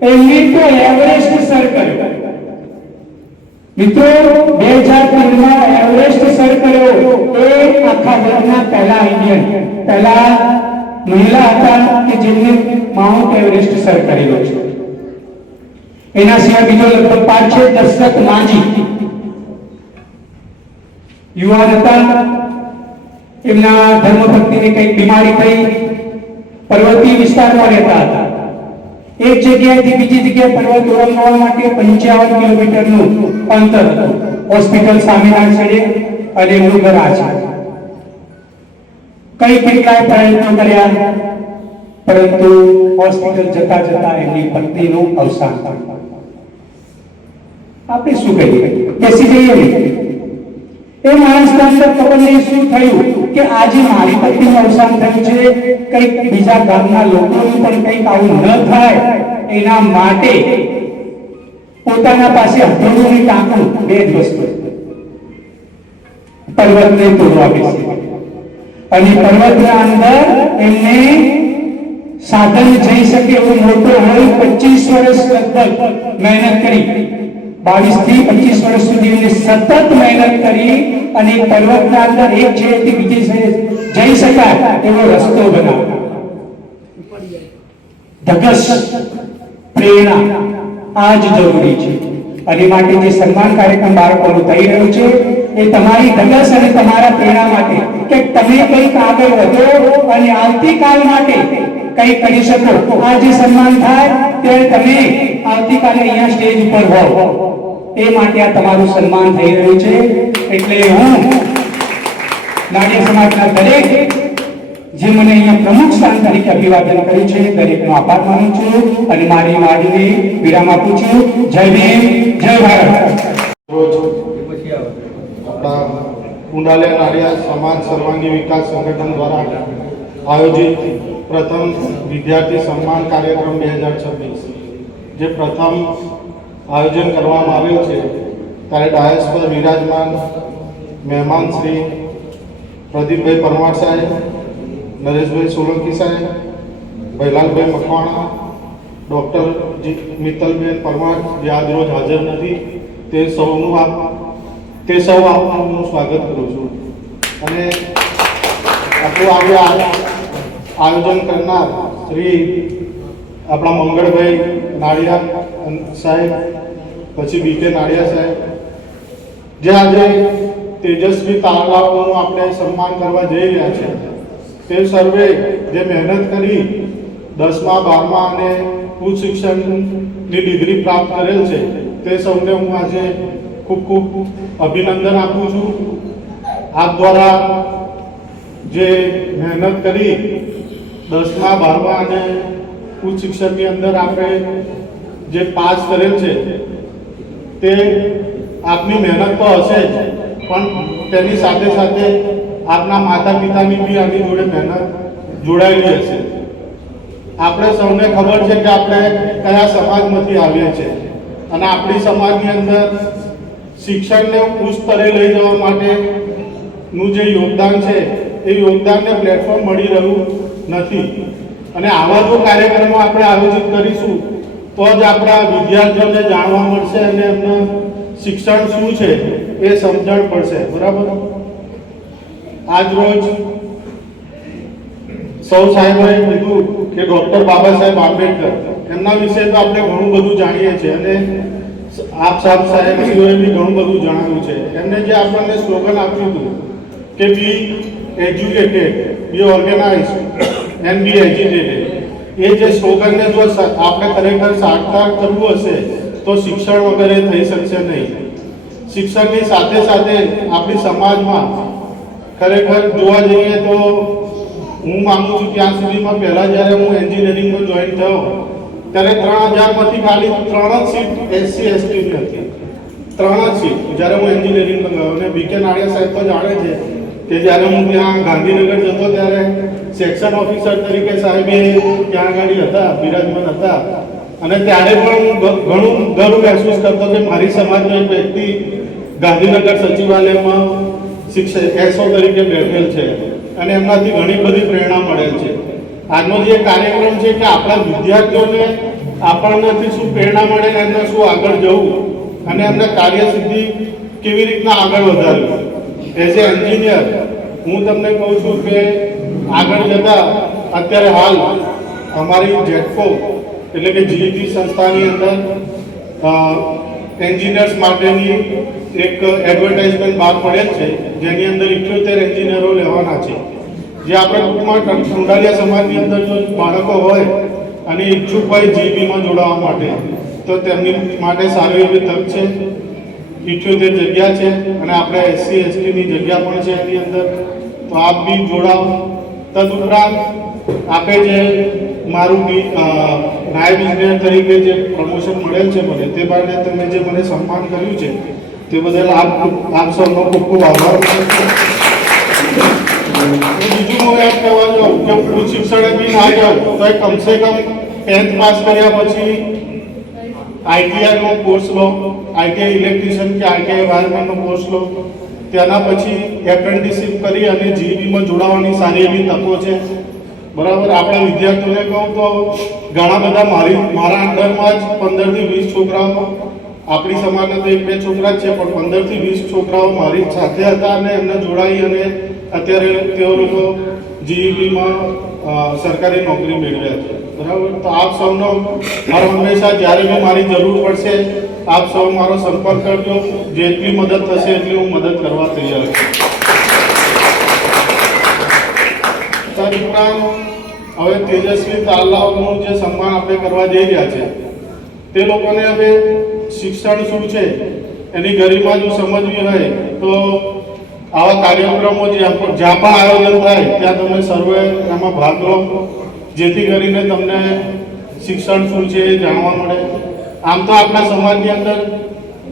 એમને તો એવરેસ્ટ સર કર્યો. મિત્રો, 2003 માં એવરેસ્ટ સર કર્યો. એ આખા વર્લ્ડના પહેલા ઇન્ડિયન, પહેલા મહિલા હતા કે જેમને માઉન્ટ એવરેસ્ટ સર કરેલો છે. એના સિવાય બીજો લગભગ 5-6 દશરથ માંજી યુવાન હતા, એમના ધર્મપત્નીને કંઈક બીમારી થઈ, પર્વતીય વિસ્તારમાં રહેતા હતા. એક જગ્યાએથી બીજી જગ્યાએ પર્વત ઓળંગવા માટે 55 કિલોમીટરનું અંતર હતું. હોસ્પિટલ સામેના છેડે અને એમનું ઘર આ છે. કઈ કેટલાય પ્રયત્નો કર્યા, પરંતુ હોસ્પિટલ જતા જતા એમની પત્નીનું અવસાન થયું. આપણે શું કહીએ, બેસી જઈએ નહીં. એ માણસને અંદર ખબર નહીં શું થયું કે આજે મારી પત્નીનું અવસાન થયું છે, કંઈક બીજા ગામના લોકોનું પણ કંઈક આવું ન થાય એના માટે પોતાના પાસે હથોડું ટાંકું, બે જ વસ્તુ, પર્વતને તોડવા બેસી. અને પર્વતના અંદર એમને સાધન જઈ શકે એવું મોટો હોય 25 વર્ષ લગભગ મહેનત કરી, 22 થી 25 વર્ષ સુધી એમને સતત મહેનત કરી અને પર્વતના અંદર એક છેડેથી બીજી છેડે જઈ શકાય એવો રસ્તો બનાવ્યો. ધગશ, પ્રેરણા આ જ જરૂરી છે. અને માટે જે સન્માન કાર્યક્રમ બાળકોનું થઈ રહ્યું છે એ તમારી ધગશ અને તમારા પ્રેરણા માટે કે તમે કંઈક આગળ વધો અને આવતીકાલ માટે કંઈ કરી શકો. આ જે સન્માન થાય ત્યારે તમે આવતીકાલે અહીંયા સ્ટેજ ઉપર હો એ માટે આ તમારું સન્માન થઈ રહ્યું છે. એટલે હું નાડિયા સમાજના દરેક જે મને અહીંયા પ્રમુખ સ્થાન તરીકે અભિવાદન કર્યું છે દરેકનો આભાર માનું છું અને મારી વાણીને વિરામ આપું છું. જય ભીમ, જય ભારત. આપણા કુંડાલિયા નાડિયા સમાજ સર્વાંગી વિકાસ સંગઠન દ્વારા આયોજિત પ્રથમ વિદ્યાર્થી સન્માન કાર્યક્રમ 2026 જે પ્રથમ આયોજન કરવામાં આવ્યું છે ત્યારે ડાયસ પર વિરાજમાન મહેમાન શ્રી પ્રદીપભાઈ પરમાર સાહેબ, નરેશભાઈ સોલંકી સાહેબ, ભૈલાલભાઈ મકવાણા, ડૉક્ટર મિત્તલબેન પરમાર જે આજ રોજ હાજર નથી તે સૌ આપનું સ્વાગત કરું છું. અને આપણું આયોજન કરનાર શ્રી આપણા મંગળભાઈ નાડિયા સાહેબ, પછી બીકે નાડિયા સાહેબ, જે આજે તેજસ્વી તાલાઓનું આપણે સન્માન કરવા જઈ રહ્યા છે તે સર્વે જે મહેનત કરી 10મા 12મા અને ઉચ્ચ શિક્ષણની ડિગ્રી પ્રાપ્ત કરેલ છે તે સૌને હું આજે ખૂબ ખૂબ અભિનંદન આપું છું. આપ દ્વારા જે મહેનત કરી 10મા 12મા અને ઉચ્ચ શિક્ષણની અંદર આપણે જે પાસ કરેલ છે તે આપની મહેનત તો હશે જ, પણ તેની સાથે સાથે આપના માતા પિતાની બી આની જોડે મહેનત જોડાયેલી હશે. આપણે સૌને ખબર છે કે આપણે કયા સમાજમાંથી આવીએ છીએ અને આપણી સમાજની અંદર શિક્ષણને ઉચ્ચ સ્તરે લઈ જવા માટેનું જે યોગદાન છે એ યોગદાનને પ્લેટફોર્મ મળી રહ્યું નથી. અને આવા જો કાર્યક્રમો આપણે આયોજિત કરીશું તો જ આપણા વિદ્યાર્થીઓને જાણવા મળશે અને એમને શિક્ષણ શું છે એ સમજણ પડશે. બરાબર. આજ રોજ સૌ સાહેબોએ કીધું કે ડૉક્ટર બાબા સાહેબ આંબેડકર એમના વિશે તો આપણે ઘણું બધું જાણીએ છીએ અને આપ સાહેબશ્રીઓએ બી ઘણું બધું જણાવ્યું છે. એમને જે આપણને સ્લોગન આપ્યું હતું કે be educated, be organised and be educated, એ જે સ્લોગનને જો આપણે ખરેખર સાકાર કરવું હશે તો શિક્ષણ વગેરે થઈ શકશે નહીં. શિક્ષણની સાથે સાથે આપણી સમાજમાં ખરેખર જોવા જઈએ તો હું માનું છું ત્યાં સુધીમાં પહેલાં જ્યારે હું એન્જિનિયરિંગમાં જોઈન થયો ત્યારે 3000માંથી ખાલી 3 જ સીટ SC STની હતી. 3 જ સીટ જ્યારે હું એન્જિનિયરિંગમાં ગયો. અને બીકે નાડિયા સાહેબ તો જાણે છે કે જ્યારે હું ત્યાં ગાંધીનગર જતો ત્યારે સેક્શન ઓફિસર તરીકે સાહેબે ત્યાં આગળ હતા, બિરાજમાન હતા. અને ત્યારે પણ હું ઘણું ગર્વ મહેસૂસ કરતો કે મારી સમાજનો એક વ્યક્તિ ગાંધીનગર સચિવાલયમાં શિક્ષક એસઓ તરીકે બેઠેલ છે અને એમનાથી ઘણી બધી પ્રેરણા મળેલ છે. આજનો જે કાર્યક્રમ છે કે આપણા વિદ્યાર્થીઓને આપણનેથી શું પ્રેરણા મળે, એમને શું આગળ જવું અને એમને કાર્યસિદ્ધિ કેવી રીતના આગળ વધારવી. એઝ એ એન્જિનિયર હું તમને કહું છું કે આગળ જતાં અત્યારે હાલ અમારી જેટકો એટલે કે જીઈબી સંસ્થાની અંદર એન્જિનિયર્સ માટેની એક એડવર્ટાઇઝમેન્ટ બહાર પડેલ છે જેની અંદર 78 એન્જિનિયરો લેવાના છે. જે આપણે ટૂંકમાં કુંડાલિયા સમાજની અંદર જો બાળકો હોય અને ઈચ્છુક હોય જીઈબીમાં જોડાવા માટે તો તેમની માટે સારી એવી તક છે. 78 જગ્યા છે અને આપણે SC STની જગ્યા પણ છે એની અંદર. તો આપ બી જોડાઓ. તદુપરાંત આપણે જે મારું નાયબ ઇજનેર તરીકે જે પ્રમોશન મળેલ છે મને તે માટે તમે જે મને સન્માન કર્યું છે તે બદલ આપ સૌનો ખૂબ ખૂબ આભાર. બીજું હું એમ કહેવા જાઉં કે ઉચ્ચ શિક્ષણે બી ના જાઉં તો કમસે કમ 10th પાસ કર્યા પછી આઈટીઆઈનો કોર્સ લો, આઈટીઆઈ ઇલેક્ટ્રિશિયન કે આઈટીઆઈ વાયરમેનનો કોર્સ લો, તેના પછી એપ્રેન્ટિસશીપ કરી અને જીઈબીમાં જોડાવાની સારી એવી તકો છે. બરાબર. આપણા વિદ્યાર્થીઓને કહું તો ઘણા બધા મારા અંડરમાં જ 15 થી 20 છોકરાઓ, આપણી સમાજના તો 1-2 છોકરા જ છે, પણ 15 થી 20 છોકરાઓ મારી સાથે હતા અને એમને જોડાઈ અને અત્યારે તેઓ લોકો જીઈબીમાં સરકારી નોકરી મેળવ્યા છે. બરાબર. તો આપ સૌનો મારો હંમેશા જ્યારે બી મારી જરૂર પડશે આપ સૌ મારો સંપર્ક કરજો. જેટલી મદદ થશે એટલી હું મદદ કરવા તૈયાર છું. હવે તેજસ્વી તાલાઓનું જે સન્માન આપણે કરવા જઈ રહ્યા છે તે લોકોને હવે શિક્ષણ શું છે એની ગરિમા જો સમજવી હોય તો આવા કાર્યક્રમો જ્યાં પણ આયોજન થાય ત્યાં તમે સર્વે એમાં ભાગ લો, જેથી કરીને તમને શિક્ષણ શું છે એ જાણવા મળે. આમ તો આપણા સમાજની અંદર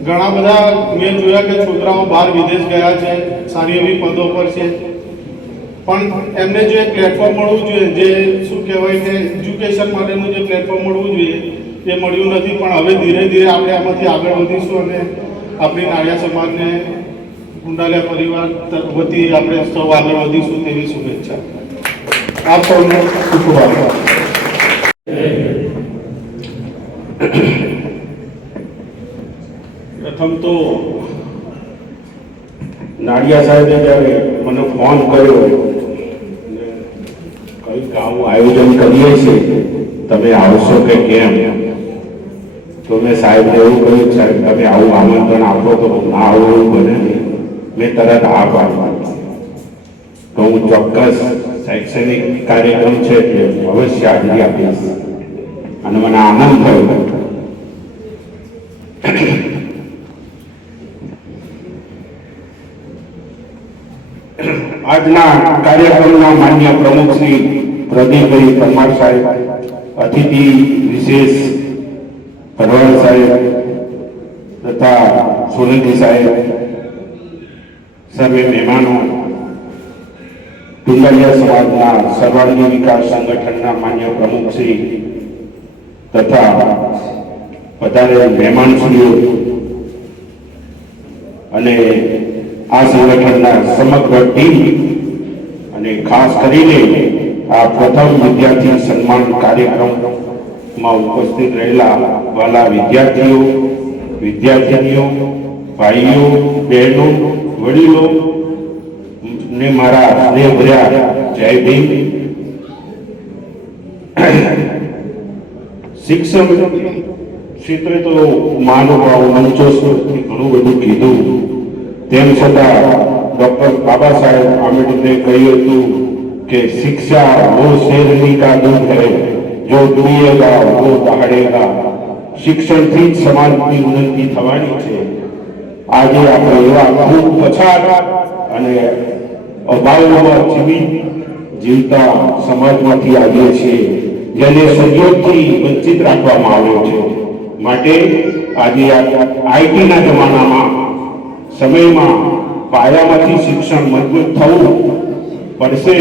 ઘણા બધા મેં જોયા કે છોકરાઓ બહાર વિદેશ ગયા છે, સારી એવી પદો પર છે, પણ એમને જે પ્લેટફોર્મ મળવું જોઈએ, જે શું કહેવાય કે એજ્યુકેશન માટેનું જે પ્લેટફોર્મ મળવું જોઈએ એ મળ્યું નથી. પણ હવે ધીરે ધીરે આપણે આમાંથી આગળ વધીશું અને આપણી નાળિયા સમાજને ટુંડાલિયા પરિવાર વતી આપણે સૌ આગળ વધીશું તેવી શુભેચ્છા. આપ સૌનો ખૂબ ખૂબ આભાર. પ્રથમ તો નાડિયા સાહેબે જ્યારે મને ફોન કર્યો કહ્યું કે આવું આયોજન કરીએ છીએ, તમે આવશો કે કેમ? તો મેં સાહેબને એવું કહ્યું, સાહેબ તમે આવું આમંત્રણ આપો તો ના આવું એવું બને નહીં. મેં તરત હા પાડવા તો હું ચોક્કસ શૈક્ષણિક કાર્યક્રમ છે એટલે અવશ્ય હાજરી આપીશ અને મને આનંદ થયો. આજના કાર્યક્રમના માન્ય પ્રમુખ શ્રી પ્રદીપભાઈ પરમાર સાહેબ, અતિથિ વિશેષ ભરવાડ સાહેબ તથા સોલંકી સાહેબ, સર્વે મહેમાનો, ટુંડાલિયા સમાજના સર્વાંગી વિકાસ સંગઠનના માન્ય પ્રમુખ શ્રી તથા વધારે મહેમાનશ્રીઓ અને આ સંગઠનના સમગ્ર ટીમ અને ખાસ કરીને આ પ્રથમ વિદ્યાર્થી સન્માન કાર્યક્રમમાં ઉપસ્થિત રહેલા વાલા વિદ્યાર્થીઓ, વિદ્યાર્થીનીઓ, ભાઈઓ, બહેનો, વડીલો ને મારા સ્નેહભર્યા જય ભીમ. શિક્ષણ ક્ષેત્રે તો મહાનુભાવ મંચો ઘણું બધું કીધું, તેમ છતાં ડૉક્ટર બાબા સાહેબ આંબેડકરે કહ્યું હતું કે શિક્ષા વો શેરની કા દૂધ હૈ જો દુનિયેગા વો દહાડેગા. શિક્ષણથી જ સમાજની ઉન્નતિ થવાની છે. આજે આપણે એવા ખૂબ પછાત અને અભાવમાં જીવતા સમાજમાંથી આવીએ છીએ જેને સહયોગથી વંચિત રાખવામાં આવ્યો છે. માટે આજે આઈટીના જમાનામાં સમયમાં પાયામાંથી શિક્ષણ મજબૂત થવું પડશે.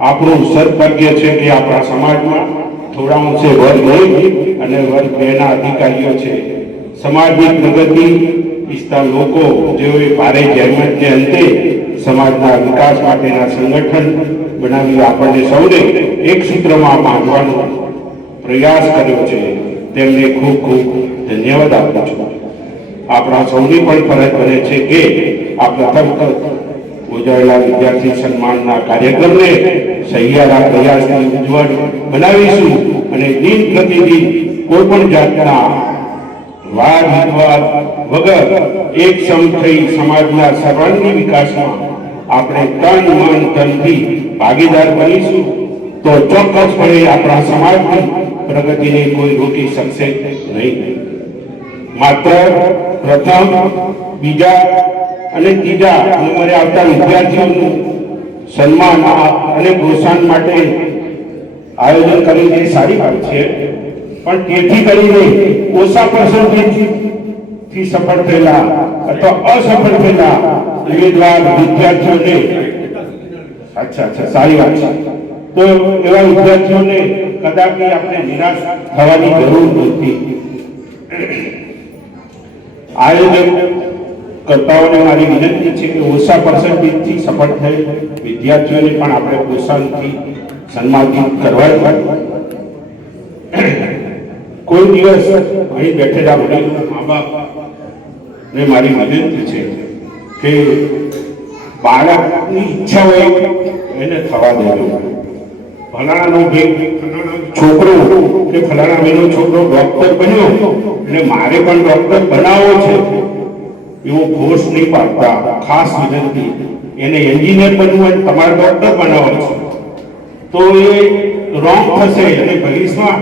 આપણું સદભાગ્ય છે કે આપણા સમાજમાં થોડા અંશે વર્ગ 1 અને વર્ગ 2 ના અધિકારીઓ છે. સમાજની પ્રગતિ ઈચ્છતા લોકો જેઓએ ભારે જહેમતને અંતે સમાજના વિકાસ માટેના સંગઠન બનાવી આપણને સૌને એક સૂત્રમાં બાંધવાનો પ્રયાસ કર્યો છે, તેમને ખૂબ ખૂબ ધન્યવાદ આપું છું. આપણા સૌની પણ ફરજ બને છે કે આ પ્રથમ યોજાયેલા વિદ્યાર્થી સન્માનના કાર્યક્રમને સહિયારા પ્રયાસથી ઉજ્જવળ બનાવીશું અને દિન પ્રતિદિન કોઈ પણ જાતના વાદ વિવાદ વગર એક સમ થઈ સમાજના સર્વાંગી વિકાસમાં આપણે તન મન ધનથી ભાગીદાર બનીશું તો ચોક્કસપણે આપણા સમાજની પ્રગતિને કોઈ રોકી શકશે નહીં. માત્ર પ્રથમ, બીજા અને ત્રીજા નંબરે આવતા વિદ્યાર્થીઓનું સન્માન અને પ્રોત્સાહન માટે આયોજન કર્યું એ સારી વાત છે, પણ તેથી કરીને ઓછા પર્સન્ટેજથી સફળ થયેલા અથવા અસફળ થયેલા ઉમેદવાર વિદ્યાર્થીઓને અચ્છા સારી વાત છે, તો એવા વિદ્યાર્થીઓને કદાપી આપણે નિરાશ થવાની જરૂર નથી. આયોજન કરતાઓને મારી વિનંતી છે કે ઓછા પર્સન્ટેજથી સફળ થયેલ વિદ્યાર્થીઓને પણ આપણે પ્રોત્સાહનથી સન્માનિત કરવા. કોઈ દિવસ અહીં બેઠેલા વડીલો મા બાપને મારી વિનંતી છે કે બાળકની ઈચ્છા હોય એને થવા દેજો. ફલાણાનો છોકરો કે ફલાણા ભાઈનો છોકરો ડોક્ટર બન્યો એટલે મારે પણ ડોક્ટર બનાવવો છે એવો ઘોષ નહીં પાડતા. ખાસ વિનંતી, એને એન્જિનિયર બનવું હોય તમારે ડોક્ટર બનાવવો છે તો એ રોંગ થશે અને ભવિષ્યમાં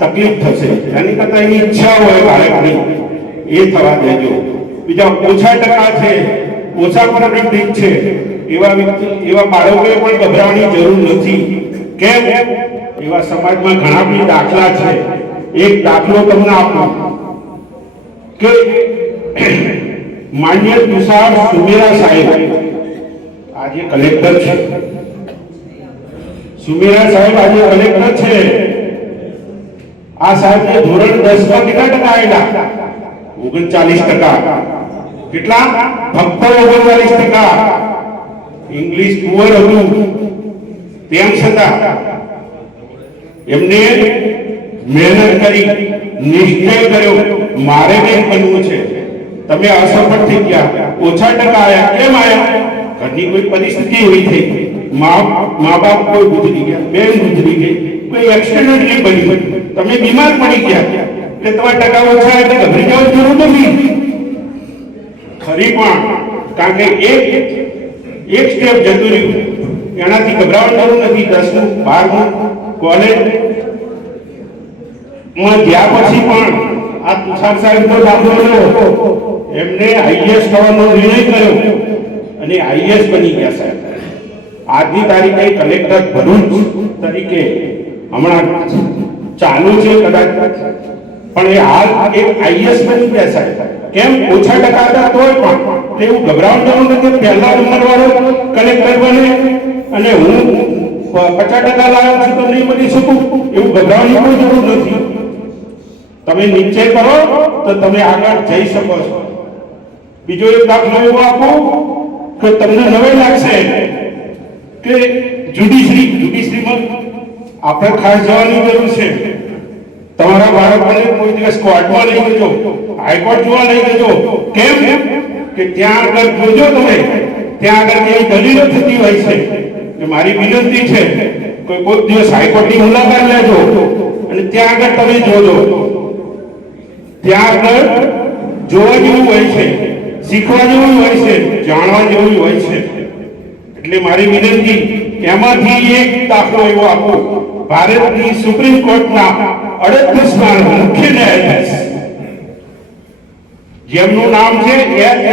તકલીફ થશે. એની કરતાં એની ઈચ્છા હોય બાળકની એ થવા દેજો. બીજા ઓછા ટકા છે, ઓછા પર્સન્ટેજ છે એવા બાળકોએ પણ ગભરાવાની જરૂર નથી. કેમ? એવા સમાજમાં ઘણા બી દાખલા છે. એક દાખલો તમને આપું કે માન્ય તુષાર સુમેરા સાહેબ આજે કલેક્ટર છે. સુમેરા સાહેબ આજે કલેક્ટર છે. આ સાહેબને ધોરણ 10 માં કેટલા ટકા આવ્યા? 39%. કેટલા? ફક્ત 39%. ઇંગ્લિશ પુઅર હતું, તેમ છતાં એમને મહેનત કરી, નિશ્ચય કર્યો મારે કંઈક બનવું છે. તમે અસફળ થઈ ગયા, ઓછા ટકા આવ્યા. કેમ આવ્યા? ઘરની કોઈ પરિસ્થિતિ એવી થઈ, મા બાપ કોઈ ગુજરી ગયા, બેન ગુજરી ગઈ, કોઈ એક્સિડન્ટલી બની, તમે બીમાર પડી ગયા એટલે તમારા ટકા ઓછા એટલે ગભરી જવાની જરૂર નથી. ખરી પણ કારણ કે એક સ્ટેપ જતું રહ્યું એનાથી ગભરાવાની જરૂર નથી. 10મું 12મું કોલેજમાં ગયા પછી પણ આ તુષાર સાહેબનો દાખલો લો, એમને આઈએએસ થવાનો નિર્ણય કર્યો અને આઈએએસ બની ગયા સાહેબ. આજની તારીખે કલેક્ટર ભરૂચ તરીકે હમણાં ચાલુ છે કદાચ, પણ એ હાલ એક આઈએએસ બની ગયા સાહેબ. કેમ? ઓછા ટકા હતા તોય પણ એવું ગભરાવાનું જરૂર નથી. પહેલા નંબર વાળો કલેક્ટર બને અને હું 50% લાવ્યો છું તો નહીં બની શકું એવું ગભરાવાની કોઈ જરૂર નથી. તમે નિશ્ચય કરો તો તમે આગળ જઈ શકો છો. બીજો એક દાખલો એવો આપો કે તમને નવાઈ લાગશે કે જ્યુડિશરીમાં આપણે ખાસ જવાની જરૂર છે. તમારા બાળકોને કોઈ દિવસ કોર્ટમાં લઈ જજો, હાઈકોર્ટ જોવા લઈ જજો. કેમ? કે ત્યાં આગળ જોજો તમે, ત્યાં આગળ કેવી દલીલો થતી હોય છે. કે મારી વિનંતી છે કોઈ દિવસ હાઈકોર્ટની મુલાકાત લેજો અને ત્યાં આગળ તમે જોજો. ત્યાં આગળ જોવા જેવું હોય છે, શીખવા જેવું હોય છે, જાણવા જેવું હોય છે. એટલે મારી વિનંતી, એમાંથી એક દાખલો એવો આપો. ભારતની સુપ્રીમ કોર્ટના 38મા મુખ્ય ન્યાયાધીશ જેમનું નામ છે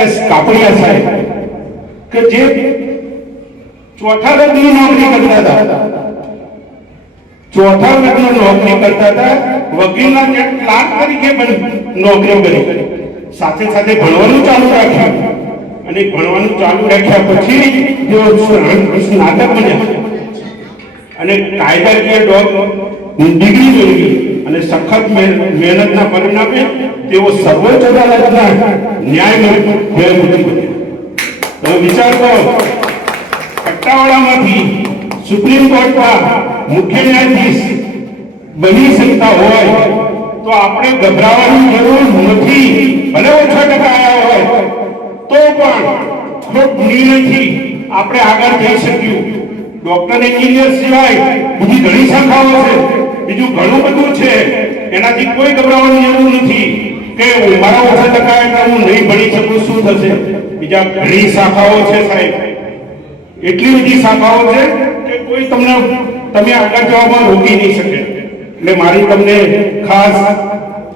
એસ કાપડિયા સાહેબ, કે જે ચોથા વર્ગની નોકરી કરતા હતા. ચોથા વર્ગની નોકરી કરતા હતા, વકીલના ક્લાર્ક તરીકે નોકરીઓ કરી, સાથે સાથે ભણવાનું ચાલુ રાખ્યું અને ભણવાનું ચાલુ રાખ્યા પછી તેઓ સ્નાતક બન્યા અને કાયદાકીય ડિગ્રી મેળવી અને સખત મહેનતના પરિણામે તેઓ સર્વોચ્ચ અદાલતના ન્યાયમૂર્તિ બન્યા. તમે વિચાર કરો, પટ્ટાવાળામાંથી સુપ્રીમ કોર્ટમાં મુખ્ય ન્યાયાધીશ બની શકતા હોય તો આપણે ગભરાવાની જરૂર નથી. ભલે ઓછા ટકા આવ્યા હોય તો પણ ખોટ નિર્ણયથી આપણે આગળ જઈ શક્યું. ડોક્ટર એન્જિનિયર સિવાય બીજી ઘણી શાખાઓ છે, બીજું ઘણું બધું છે. એનાથી કોઈ ગભરાવાની જરૂર નથી કે મારા ઓછા ટકા એટલે હું નહીં ભણી શકું, શું થશે. બીજા ઘણી શાખાઓ છે સાહેબ, એટલી બધી શાખાઓ છે કે કોઈ તમે આગળ જવામાં રોકી નહીં શકે. એટલે મારી તમને ખાસ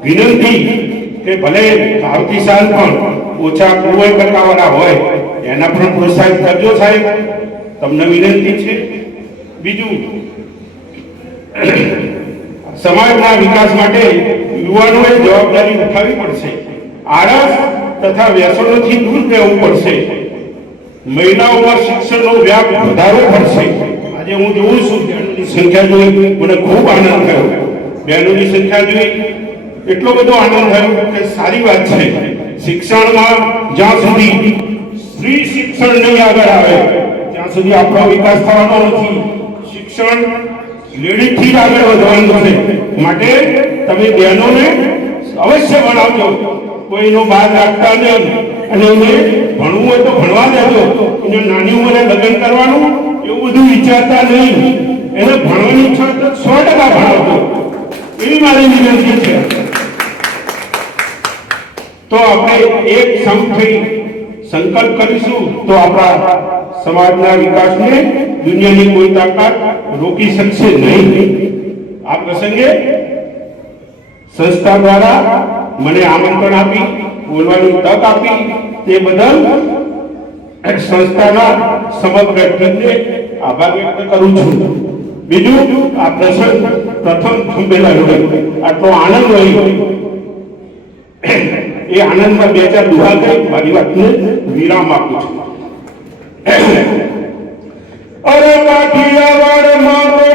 વિનંતી કે ભલે આવતી સાલ પણ ઓછા 90% હોય એના પણ પ્રોત્સાહિત કરજો સાહેબ. તમને વિનંતી છે. બીજું, સમાજના વિકાસ માટે યુવાનોએ જવાબદારી ઉઠાવવી પડશે. આળસ તથા વ્યસનોથી દૂર રહેવું પડશે. મહિલાઓમાં શિક્ષણનો વ્યાપ વધારવો પડશે. આજે હું જોઉં છું બહેનોની સંખ્યા જોઈ મને ખૂબ આનંદ થયો. બહેનોની સંખ્યા જોઈ એટલો બધો આનંદ થયો કે સારી વાત છે. શિક્ષણમાં જ્યાં સુધી સ્ત્રી શિક્ષણ નહીં આગળ આવે ત્યાં સુધી આપણો વિકાસ થવાનો નથી. શિક્ષણ લેડીથી જ આગળ વધવાનું છે. માટે તમે બહેનોને અવશ્ય ભણાવજો, કોઈનો બાદ રાખતા નહીં. અને એને ભણવું હોય તો ભણવા દેજો. એને નાની ઉંમરે લગ્ન કરવાનું એવું બધું વિચારતા નહીં. એને ભણવાની ઈચ્છા તો 100% ભણાવજો, એવી મારી વિનંતી છે. તો આપણે એક સંપ થઈ સંકલ્પ કરીશું તો આપણા સમાજના વિકાસને દુનિયાની કોઈ તાકાત રોકી શકશે નહીં. આ પ્રસંગે સંસ્થા દ્વારા મને આમંત્રણ આપી બોલવાની તક આપી તે બદલ સંસ્થાના સમગ્ર ટીમને આભાર વ્યક્ત કરું છું. બીજું, આ પ્રસંગ પ્રથમ થંભેલા આટલો આનંદ રહ્યો એ આનંદમાં 2-4 દુહા કરી મારી વાતને વિરામ આપું છું. અરે કાઠિયાવાડમાં તો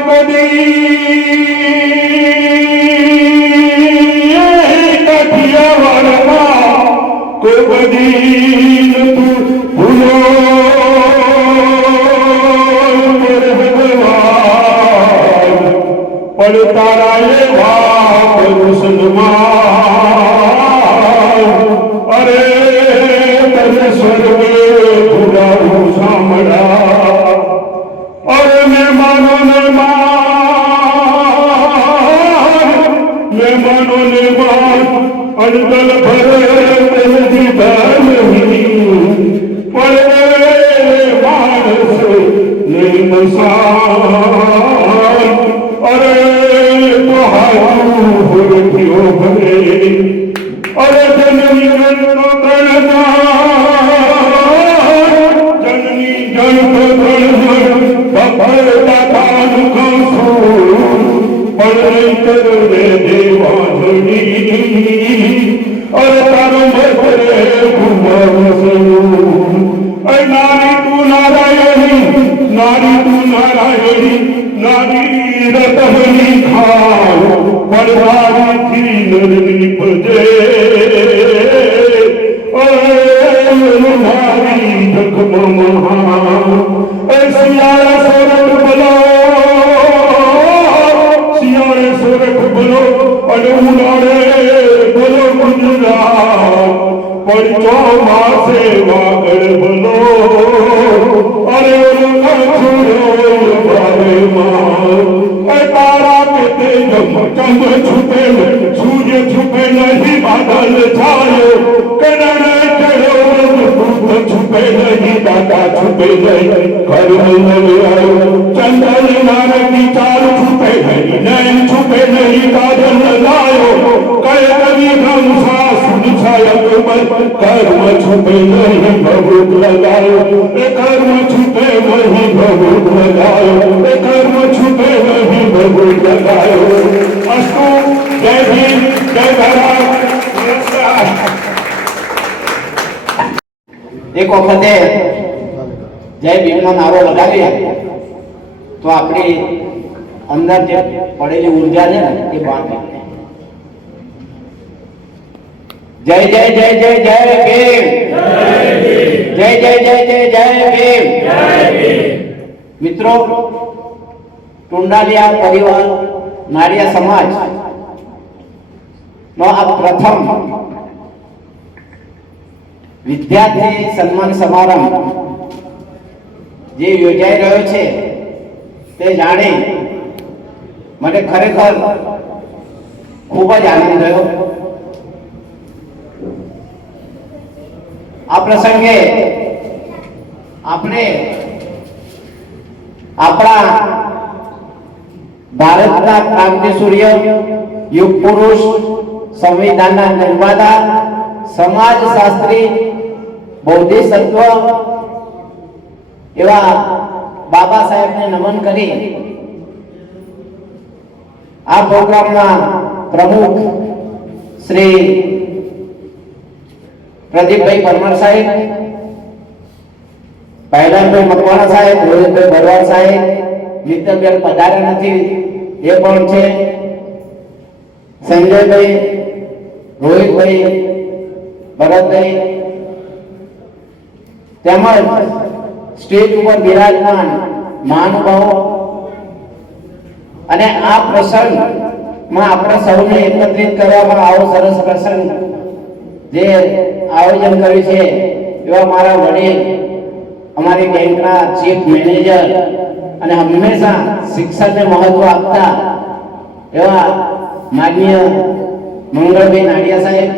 કાઠિયાવાડમાં કોઈ બધી તું ભૂલો પણ તારા એવા મુસલમાન અરે તને સ્વર્ગે ભૂલાવું સાંભળા. અરે મહેમાનોને માન અડદલ ભરે તેની ધર્મની પણ માણસ નહીં મસાન. અરે તો હારું ભૂલથીઓ ભરે અરે જનની જનનો જનની જનતો ભગવતાનું કંસું પણ કરે દેવાધણી. અરે તારો મરે ઘુમસનું નારી તું નારાયણી, નારી તું નારાયણી, નારી રતની ખાવ પણ નારીથી નર નીપજે. નારી જગમાં મહા શિયાળે સોરઠ બોલો, શિયાળે સોરઠ બોલો અને ઉનાળે બોલો ગુજરાત પણ ચોમાસે વાગડ બોલો. અરે તારા કે તેજ ચંદ્ર છુપે સૂર્ય છુપે નહીં બાદલ છાયો કરણ ચડ્યો છુપે નહીં દાદા છુપે નહીં ઘર આવ્યો ચંદ્ર નારંગી ચાર છુપે નહીં નયન છુપે નહીં કાજલ લાયો કય કવિ ઘમસા સુનછાયા કર્મ છુપે નહીં ભગુત લગાયો એ કર્મ છુપે નહીં ભગુત લગાયો એ કર્મ છુપે નહીં ભગુત લગાયો. અસ્તુ. જય ભીમ, જય ભારત. નમસ્કાર. એક વખતે જય ભીમનો નારો લગાવીએ તો આપણી અંદર જે પડેલી ઉર્જા છે ને એ બહાર નીકળે. જય જય જય જય જય ભીમ, જય જય જય જય જય ભીમ. મિત્રો, ટુંડાલિયા પરિવાર નાડિયા સમાજ નો આ પ્રથમ વિદ્યાર્થી સન્માન સમારંભ જે યોજાઈ રહ્યો છે તે જાણી મને ખરેખર ખૂબ જ આનંદ થયો. આ પ્રસંગે આપણે આપણા ભારતના ક્રાંતિ સૂર્ય, યુગ પુરુષ, સંવિધાનના નિર્માતા, સમાજ શાસ્ત્રી, બૌદ્ધિક તત્વ એવા બાબા સાહેબને નમન કરી આ પ્રોગ્રામના પ્રમુખ શ્રી પ્રદીપભાઈ પરમાર સાહેબ, પહેલાભાઈ મકવાણા સાહેબ, રોહિતભાઈ ભરવાડ સાહેબ, મિત્તલબેન પધાર્યા નથી એ પણ છે, સંજયભાઈ, રોહિતભાઈ, ભરતભાઈ, તેમજ સ્ટેજ ઉપર બિરાજમાન મહાનુભાવો અને આ પ્રસંગમાં આપણે સૌને એકત્રિત કરવામાં આવો સરસ પ્રસંગ જે આયોજન કર્યું છે એવા મારા વડીલ, અમારી બેંકના ચીફ મેનેજર અને હંમેશા શિક્ષણને મહત્વ આપતા એવા માનનીય મંગળભાઈ નાડિયા સાહેબ,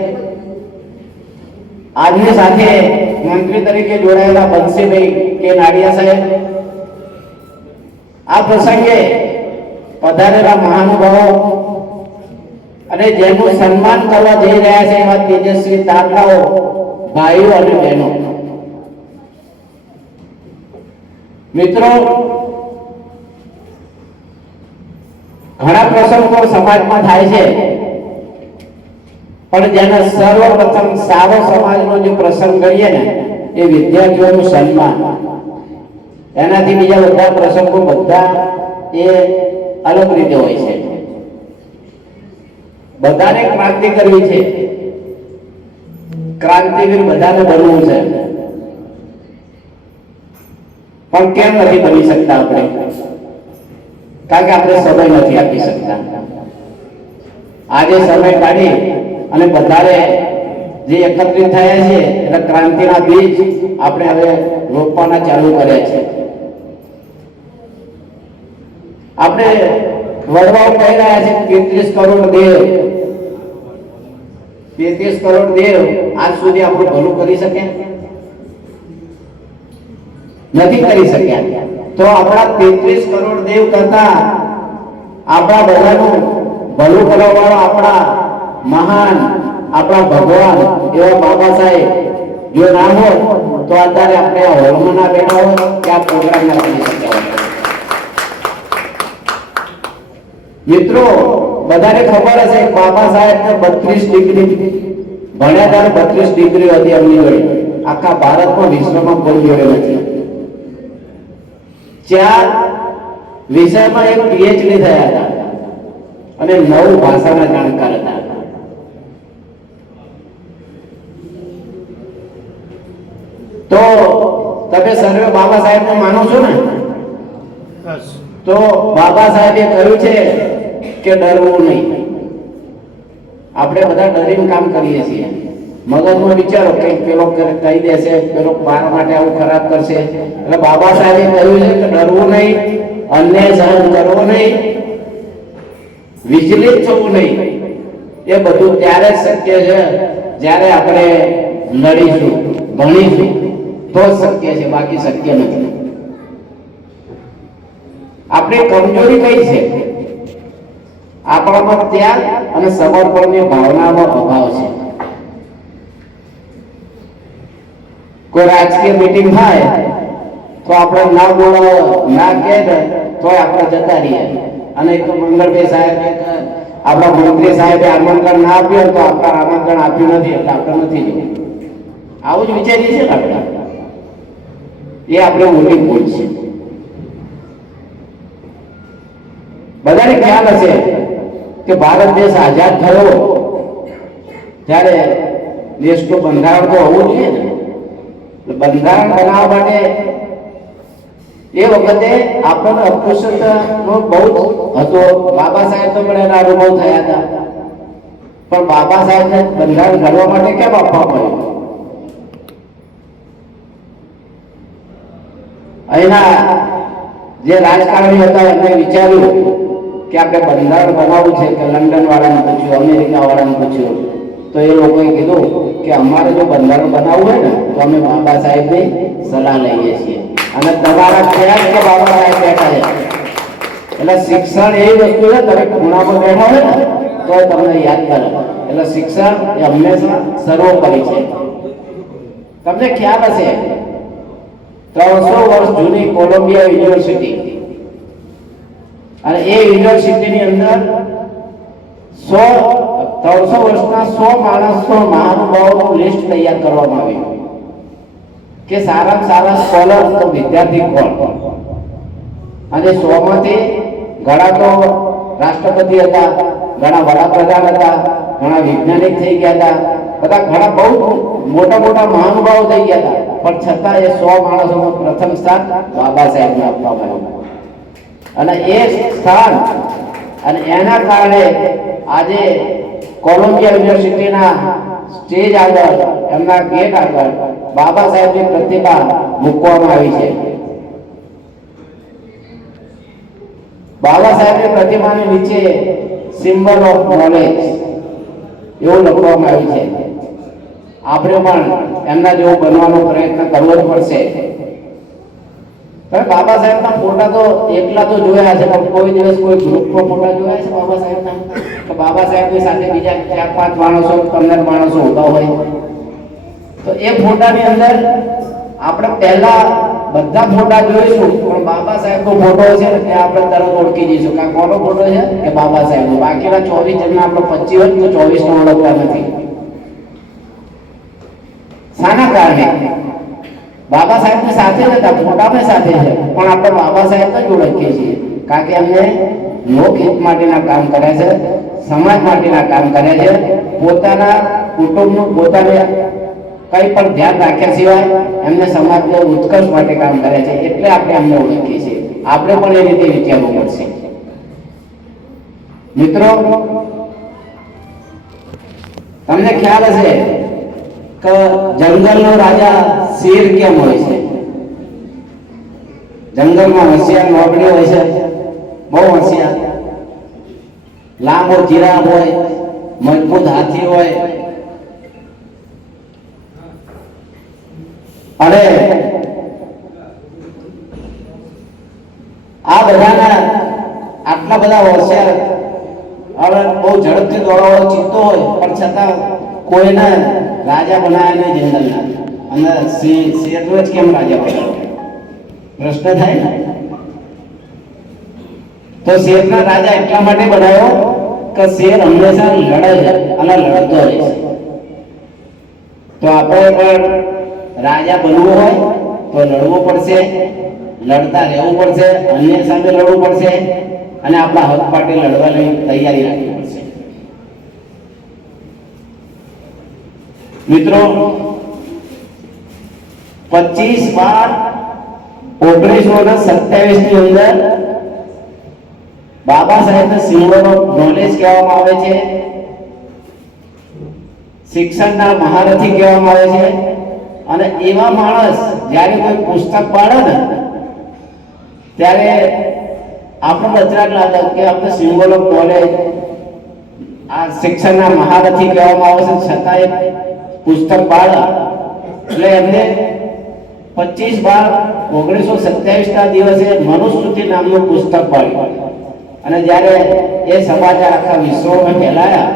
આજની સાથે મંત્રી તરીકે જોડાયેલા બંસીભાઈ કે નાડિયા સાહેબ, આ પ્રસંગે પધારેલા મહાનુભાવો અને જેનું સન્માન કરવા જઈ રહ્યા છે એવા તેજસ્વી દાતાઓ, ભાઈઓ અને બહેનો, મિત્રો, ઘણા પ્રસંગો સમાજમાં થાય છે પણ જેને સર્વપ્રથમ સારો સમાજનો જે પ્રસંગ કરીએ ને એ વિદ્યાર્થીઓનું સન્માન, એનાથી બીજા બધા પ્રસંગો બધા એ અલગ રીતે હોય છે. બધાને ક્રાંતિ કરવી છે, ક્રાંતિવીર બધાને બનવું છે, પણ કેમ નથી બની શકતા આપણે? કારણ કે આપણે સમય નથી આપી શકતા. આજે સમય કાઢી અને બધાએ જે એકત્રિત થયા છે એટલે ક્રાંતિના બીજ આપણે હવે રોપવાના ચાલુ કર્યા છે. આપણે વડવાઓ કહી રહ્યા છે 33 કરોડ દેવ, 33 કરોડ દેવ આજ સુધી આપણું ભલું કરી શકે નથી કરી શક્યા. તો આપણા 33 કરોડ દેવ કરતા આપણા બધાનું ભલું કરવાવાળા આપણા મહાન, આપણા ભગવાન એવા બાબા સાહેબ જો ના હોય તો અત્યારે આપણે આ હોલમાં ના બેઠા હોય કે આ પ્રોગ્રામ ના કરી શક્યા હોય. મિત્રો, બધાને ખબર હશે બાબા સાહેબ 32 ડિગ્રી ભણ્યા ત્યારે 32 ડિગ્રી હતી એમની જોડે. આખા ભારતમાં, વિશ્વમાં કોઈ જોડે નથી. 4 વિષયમાં એક પીએચડી થયા હતા અને 9 ભાષાના જાણકાર હતા. તો તમે સર્વે બાબા સાહેબને માનો છો ને? તો બાબા સાહેબે કહ્યું છે કે ડરવું નહીં. આપણે બધા ડરીને કામ કરીએ છીએ. મગજમાં વિચારો કે પેલો કહી દેશે, પેલો મારા માટે આવું ખરાબ કરશે. એટલે બાબા સાહેબે કહ્યું છે કે ડરવું નહીં, અન્યાય સહન કરવો નહીં, વિચલિત થવું નહીં. એ બધું ત્યારે જ શક્ય છે જ્યારે આપણે લડીશું, ભણીશું તો શક્ય છે, બાકી શક્ય નથી. આપણી કમજોરી કઈ છે? આપણામાં ત્યાગ અને સમર્પણની ભાવનાનો અભાવ છે. કોઈ રાજકીય મીટિંગ થાય તો આપણે ના બોલાવો, ના કહે તો આપણે જતા રહીએ. અને એક મંગળભાઈ સાહેબ, આપણા મંત્રી સાહેબે આમંત્રણ ના આપ્યું તો આપણે આમંત્રણ આપ્યું નથી એટલે આપણે નથી જવું. આવું જ વિચારીએ છીએ ને આપણે. એ આપણે મોટી ભૂલ છે. બધાને ખ્યાલ હશે કે ભારત દેશ આઝાદ થયો ત્યારે દેશનું બંધારણ તો હોવું જોઈએ ને. બંધારણ બનાવવા માટે એ વખતે આપણને અસ્પૃશ્યતાનો બહુ હતો. બાબા સાહેબ તો મને એના અનુભવ થયા હતા, પણ બાબા સાહેબને બંધારણ ઘડવા માટે કેમ આપવા પડ્યું? અહીંના જે રાજકારણી હતા એમને વિચાર્યું કે આપણે બંધારણ બનાવવું છે. કે લંડન વાળાને પૂછ્યું, અમેરિકા વાળાને પૂછ્યું, તો એ લોકોએ કીધું કે અમારે જો બંધારણ બનાવવું હોય ને તો અમે બાબા સાહેબની સલાહ લઈએ છીએ. અને તમારા ખ્યાલ કે બાબા સાહેબ બેઠા છે. એટલે શિક્ષણ એવી વસ્તુ છે, તમે ખૂણામાં બેઠા હોય ને તો તમને યાદ કરે. એટલે શિક્ષણ એ હંમેશા સર્વોપરી છે. તમને ખ્યાલ હશે 300 વર્ષ જૂની કોલંબિયા યુનિવર્સિટી, અને એ યુનિવર્સિટીની અંદર 300 વર્ષના 100 માણસો મહાનુભાવોનું લિસ્ટ તૈયાર કરવામાં આવ્યું કે સારામાં સારા સ્કોલર તો વિદ્યાર્થી કોણ, અને 100 માંથી ઘણા તો રાષ્ટ્રપતિ હતા, ઘણા વડાપ્રધાન હતા, ઘણા વૈજ્ઞાનિક થઈ ગયા હતા, ઘણા બહુ મોટા મોટા મહાનુભાવો થઈ ગયા હતા, પણ છતાં એ 100 માણસોનું પ્રથમ સ્થાન બાબા સાહેબને આપવામાં આવ્યું. અને એ સ્થાન અને એના કારણે આજે કોલંબિયા યુનિવર્સિટીના સ્ટેજ આગળ, એમના ગેટ આગળ બાબા સાહેબની પ્રતિમા મૂકવામાં આવી છે. બાબા સાહેબની પ્રતિમાની નીચે સિમ્બલ ઓફ નોલેજ એવું લખવામાં આવ્યું છે. આપણે પણ એમના જેવો બનવાનો પ્રયત્ન કરવો જ પડશે. બાબા સાહેબના ફોટા તો એકલા તો જોયા છે, પણ કોઈ દિવસ કોઈ ગ્રુપમાં ફોટા જોયા છે બાબા સાહેબના? તો બાબા સાહેબની સાથે બીજા 4-5 માણસો, 15 માણસો ઉભા હોય તો એ ફોટાની અંદર આપણે પહેલા બધા ફોટા જોઈશું, પણ બાબા સાહેબનો ફોટો છે ને ત્યાં આપણે તરત ઓળખી જઈશું કે કોનો ફોટો છે કે બાબા સાહેબનો. બાકીના 24 જણના આપણે 25 હોય તો 24 ને ઓળખતા નથી. શાના કારણે? બાબા સાહેબની સાથે નતા, ફોટામાં સાથે છે, પણ આપણે બાબા સાહેબ જ ઓળખીએ છીએ, કારણ કે એમને લોકહિત માટેના કામ કર્યા છે, સમાજ માટેના કામ કર્યા છે, પોતાના કુટુંબનું પોતાને કંઈ પણ ધ્યાન રાખ્યા સિવાય એમને સમાજને ઉત્કર્ષ માટે કામ કર્યા છે, એટલે આપણે એમને ઓળખીએ છીએ. આપણે પણ એ રીતે વિચારવું પડશે. મિત્રો, તમને ખ્યાલ હશે કે જંગલનો રાજા શેર કેમ હોય છે? જંગલમાં હોશિયાર નોકરીઓ હોય છે, બહુ હોશિયાર, લાંબો જીરાફ હોય, મજબૂત હાથી હોય, અને આ બધાના આટલા બધા હોશિયાર અને બહુ ઝડપથી દોડવાનો ચિત્તો હોય, પણ છતાં કોઈને રાજા બનાવ્યા નહીં જંગલના, અને શેરનો જ કેમ રાજા બનાવ્યો? પ્રશ્ન થાય ને. તો શેરના રાજા એટલા માટે બનાવ્યો કે શેર હંમેશા લડે છે અને લડતો રહે છે. તો આપણે પણ રાજા બનવું હોય તો લડવું પડશે, લડતા રહેવું પડશે, અન્ય સામે લડવું પડશે, અને આપણા હક માટે લડવાની તૈયારી રાખવી પડશે. મિત્રો, 25/12/1927 ની અંદર બાબા સાહેબને સિમ્બોલ ઓફ નોલેજ કહેવામાં આવે છે, શિક્ષણના મહારથી કહેવામાં આવે છે. અને એવા માણસ જ્યારે કોઈ પુસ્તક પાડે ને ત્યારે આપણે બચરાટ લાગે કે આપણે સિમ્બોલ ઓફ નોલેજ, આ શિક્ષણના મહારથી કહેવામાં આવે છે, છતાં એક પુસ્તક પાડે એટલે એમને 25/12/1927 ના દિવસે મનુસ્મૃતિ નામનું પુસ્તક પાડ્યું. અને જ્યારે એ સમાચાર આખા વિશ્વમાં ફેલાયા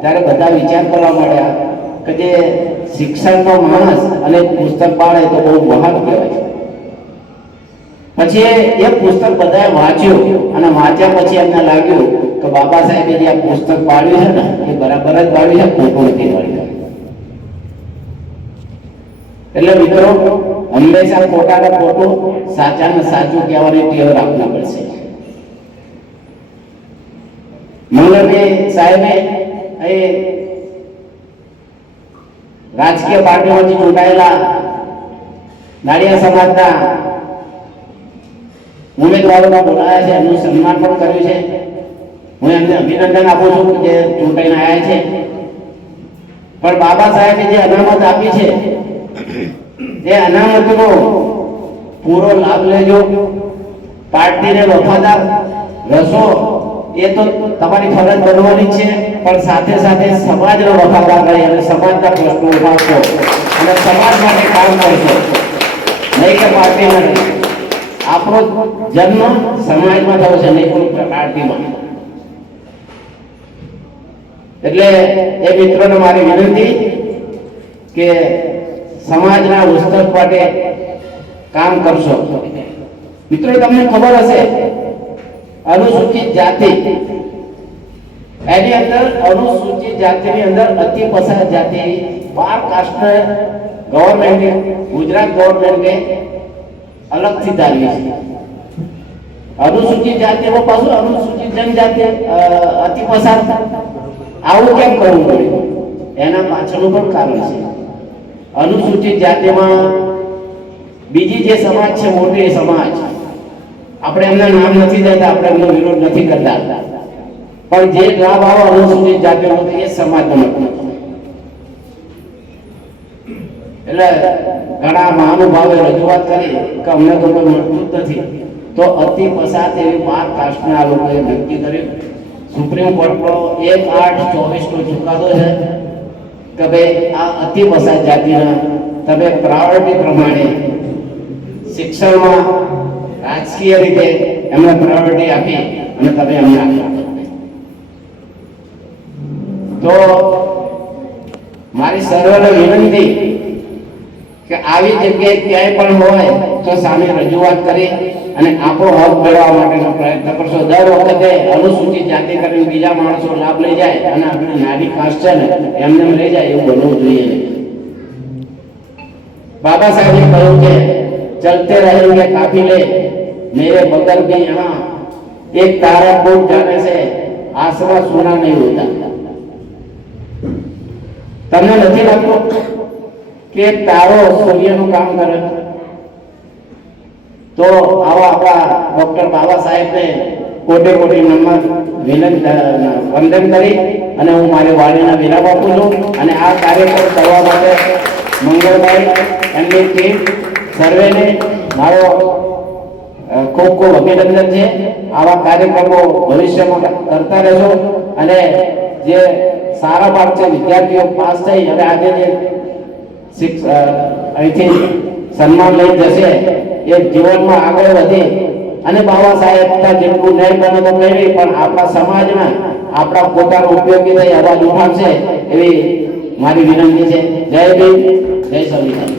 ત્યારે બધા વિચાર કરવા માંડ્યા કે જે શિક્ષણનો માણસ અને પુસ્તક પાડે તો બહુ મહાન કહેવાય. પછી એ પુસ્તક બધાએ વાંચ્યું, અને વાંચ્યા પછી એમને લાગ્યું કે બાબા સાહેબે જે આ પુસ્તક પાડ્યું છે ને એ બરાબર જ પાડ્યું છે, ખોટું નથી પાડ્યું. એટલે મિત્રો, હંમેશા ખોટાને ખોટું, સાચાને સાચું કહેવાની ટેવ રાખવી પડશે. મોલવી સાહેબે એ રાજકીય પાર્ટીમાંથી ચૂંટાયેલા નાડિયા સમાજના ઉમેદવારોને બોલાયા છે, એમનું સન્માન પણ કર્યું છે. હું એમને અભિનંદન આપું છું જે ચૂંટાઈને આવ્યા છે. પણ બાબા સાહેબે જે અનામત આપી છે એ અનામતનો પૂરો લાભ લેજો. પાર્ટીને વફાદાર રહેશો એ તો તમારી ફરજ બનવાની છે, પણ સાથે સાથે સમાજનો વફાદાર રહી અને સમાજના પ્રશ્નો ઉઠાવશો અને સમાજ માટે કામ કરશો, નહીં કે પાર્ટી માટે. આપણો જન્મ સમાજમાં થયો છે, નહીં કોઈ પાર્ટીમાં. એટલે એ મિત્રોને મારી વિનંતી કે સમાજના ઉત્કર્ષ માટે કામ કરશો. મિત્રો તમને ખબર હશે અનુસૂચિત જાતિ એની અંદર અનુસૂચિત જાતિની અંદર અતિ પછાત જાતિ 12 કાસ્ટને ગવર્મેન્ટે ગુજરાત ગવર્મેન્ટે અલગથી ધારી છે. અનુસૂચિત જાતિમાં પાછું અનુસૂચિત જનજાતિ અતિ પછાત આવું કેમ કરવું પડ્યું? એના પાછળનું પણ કારણ છે. અનુસૂચિત જાતિમાં બીજી જે સમાજ છે મોટી સમાજ, આપણે એમના નામ નથી દેતા, આપણે એમનો વિરોધ નથી કરતા, પણ જે લાભ આવો અનુસૂચિત જાતિનો એ સમાજનો નથી. એટલે ઘણા મહાનુભાવે રજૂઆત કરી કે અમને તો કોઈ મળતું જ નથી, તો અતિ પછાત એવી 12 કાસ્ટને આ લોકોએ નક્કી કર્યું. સુપ્રીમ કોર્ટનો 1/8/24 નો ચુકાદો છે કે ભાઈ આ અતિ પછાત જાતિના તમે પ્રાયોરિટી પ્રમાણે શિક્ષણમાં રાજકીય રીતે એમને પ્રાયોરિટી આપી અને તમે એમને આપ્યા. તો મારી સર્વને વિનંતી કે આવી જગ્યાએ ક્યાંય પણ હોય તો સામે રજૂઆત કરી અને આપણો હક મેળવવા માટેનો પ્રયત્ન કરશો. દર વખતે અનુસૂચિત જાતિ કરીને બીજા માણસો લાભ લઈ જાય અને આપણે નાની કાસ્ટ છે ને એમને લઈ જાય એવું બનવું જોઈએ. બાબા સાહેબે કહ્યું કે ચલતે रहेंगे काफिले मेरे बगल में यहाँ एक तारा टूट जाने से आसमान सोना नहीं होता. તમને નથી લાગતું કે એક તારો સૂર્યનું કામ કરે? તો આવા આપણા ડોક્ટર બાબા સાહેબને કોટે કોટી નમન વંદન કરી અને હું મારી વાણીના વિરામ આપું છું. અને આ કાર્યક્રમ કરવા માટે મંગળભાઈ એમની ટીમ સર્વેને મારો ખૂબ ખૂબ અભિનંદન છે. આવા કાર્યક્રમો ભવિષ્યમાં કરતા રહેશો અને જે સારા માર્ક છે વિદ્યાર્થીઓ પાસ થઈ અને આજે જે અહીંથી સન્માન લઈ જશે એ જીવનમાં આગળ વધે અને બાબા સાહેબના જેટલું નહીં બને તો કંઈ નહીં, પણ આપણા સમાજમાં આપણા પોતાનો ઉપયોગી થઈ અવાજ ઉઠાવશે એવી મારી વિનંતી છે. જય ભીમ, જય સંવિધાન.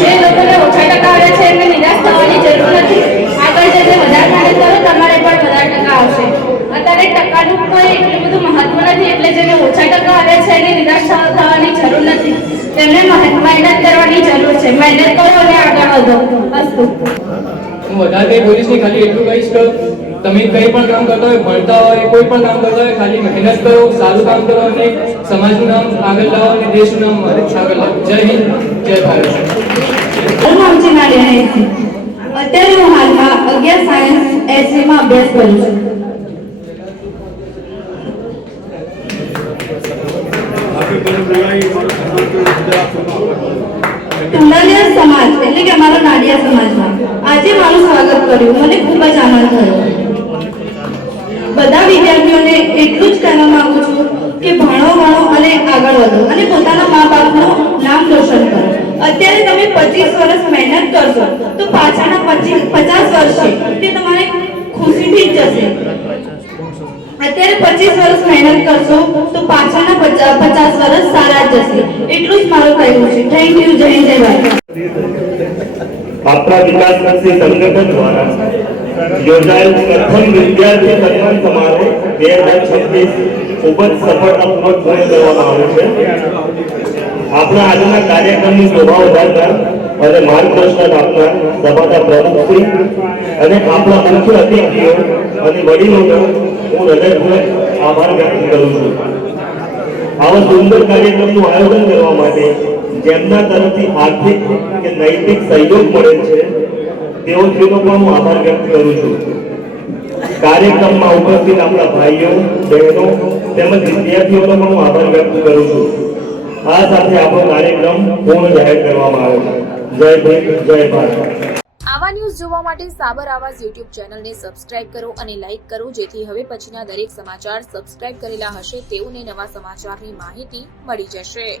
જે લોકોને ઓછા ટકા આવે છે એમને નિરાશ થવાની જરૂર નથી. આગળ જઈને વધારે મહેનત કરો, તમારે પણ વધારે ટકા આવશે. અત્યારે ટકાનું કોઈ એટલું બધું મહત્વ નથી, એટલે જેને ઓછા ટકા આવે છે એને નિરાશ થવાની જરૂર નથી. તેમને મહેનત કરવાની જરૂર છે. મહેનત કરો અને આગળ વધો. અસ્તુ. હું વધારે કંઈ બોલીશ નહીં, ખાલી એટલું કહીશ કે તમે કંઈ પણ કામ કરતા હોય, ભણતા હોય, કોઈ પણ કામ કરતા હોય, ખાલી મહેનત કરો, સારું કામ કરો અને સમાજનું નામ આગળ લાવો અને દેશનું નામ આગળ લાવો. જય હિન્દ, જય ભારત. અત્યારે હું હાલમાં 11 સાયન્સ એસસીમાં અભ્યાસ કરું છું. ટુંડાલિયા સમાજ એટલે કે અમારા નાડિયા સમાજમાં આજે મારું સ્વાગત કર્યું, મને ખૂબ જ આનંદ થયો. બધા વિદ્યાર્થીઓને એટલું જ કહેવા માંગુ છું કે ભણો અને આગળ વધો અને પોતાના મા બાપનું નામ રોશન કરો. અત્યારે તમે 25 વર્ષ મહેનત કરશો તો પાછળના 50 વર્ષ છે તે તમારે ખુશીથી જ જશે. અત્યારે 25 વર્ષ મહેનત કરશો તો પાછળના 50 વર્ષ સારા જ જશે. એટલું જ મારું કહેવું છે. Thank you. જય હિન્દ, જય ભારત. આપણા વિકાસલક્ષી સંગઠન દ્વારા યોજાયેલ પ્રથમ વિદ્યાર્થી સન્માન સમારોહ 2026 ખૂબ જ સફળતાપૂર્વક પૂર્ણ કરવામાં આવ્યો છે. આપણા આજના કાર્યક્રમની શોભા વધારનાર અને માર્ગદર્શન આપનાર સભાના પ્રમુખશ્રી અને આપણા મુખ્ય અતિથિઓ અને વડીલોનો હું હૃદયપૂર્વક આભાર વ્યક્ત કરું છું. આવા સુંદર કાર્યક્રમનું આયોજન કરવા માટે જેમના તરફથી આર્થિક કે નૈતિક સહયોગ મળે છે તેઓ શ્રીનો પણ હું આભાર વ્યક્ત કરું છું. કાર્યક્રમમાં ઉપસ્થિત આપણા ભાઈઓ, બહેનો તેમજ વિદ્યાર્થીઓનો પણ હું આભાર વ્યક્ત કરું છું. આ સાથે આપણો કાર્યક્રમ પૂર્ણ જાહેર કરવામાં આવ્યો છે. જય ભીમ, જય ભારત. આવા ન્યૂઝ જોવા માટે સાબર આવાજ યુટ્યુબ ચેનલને સબસ્ક્રાઇબ કરો અને લાઇક કરો, જેથી હવે પછીના દરેક સમાચાર સબસ્ક્રાઇબ કરેલા હશે તેઓને નવા સમાચારની માહિતી મળી જશે.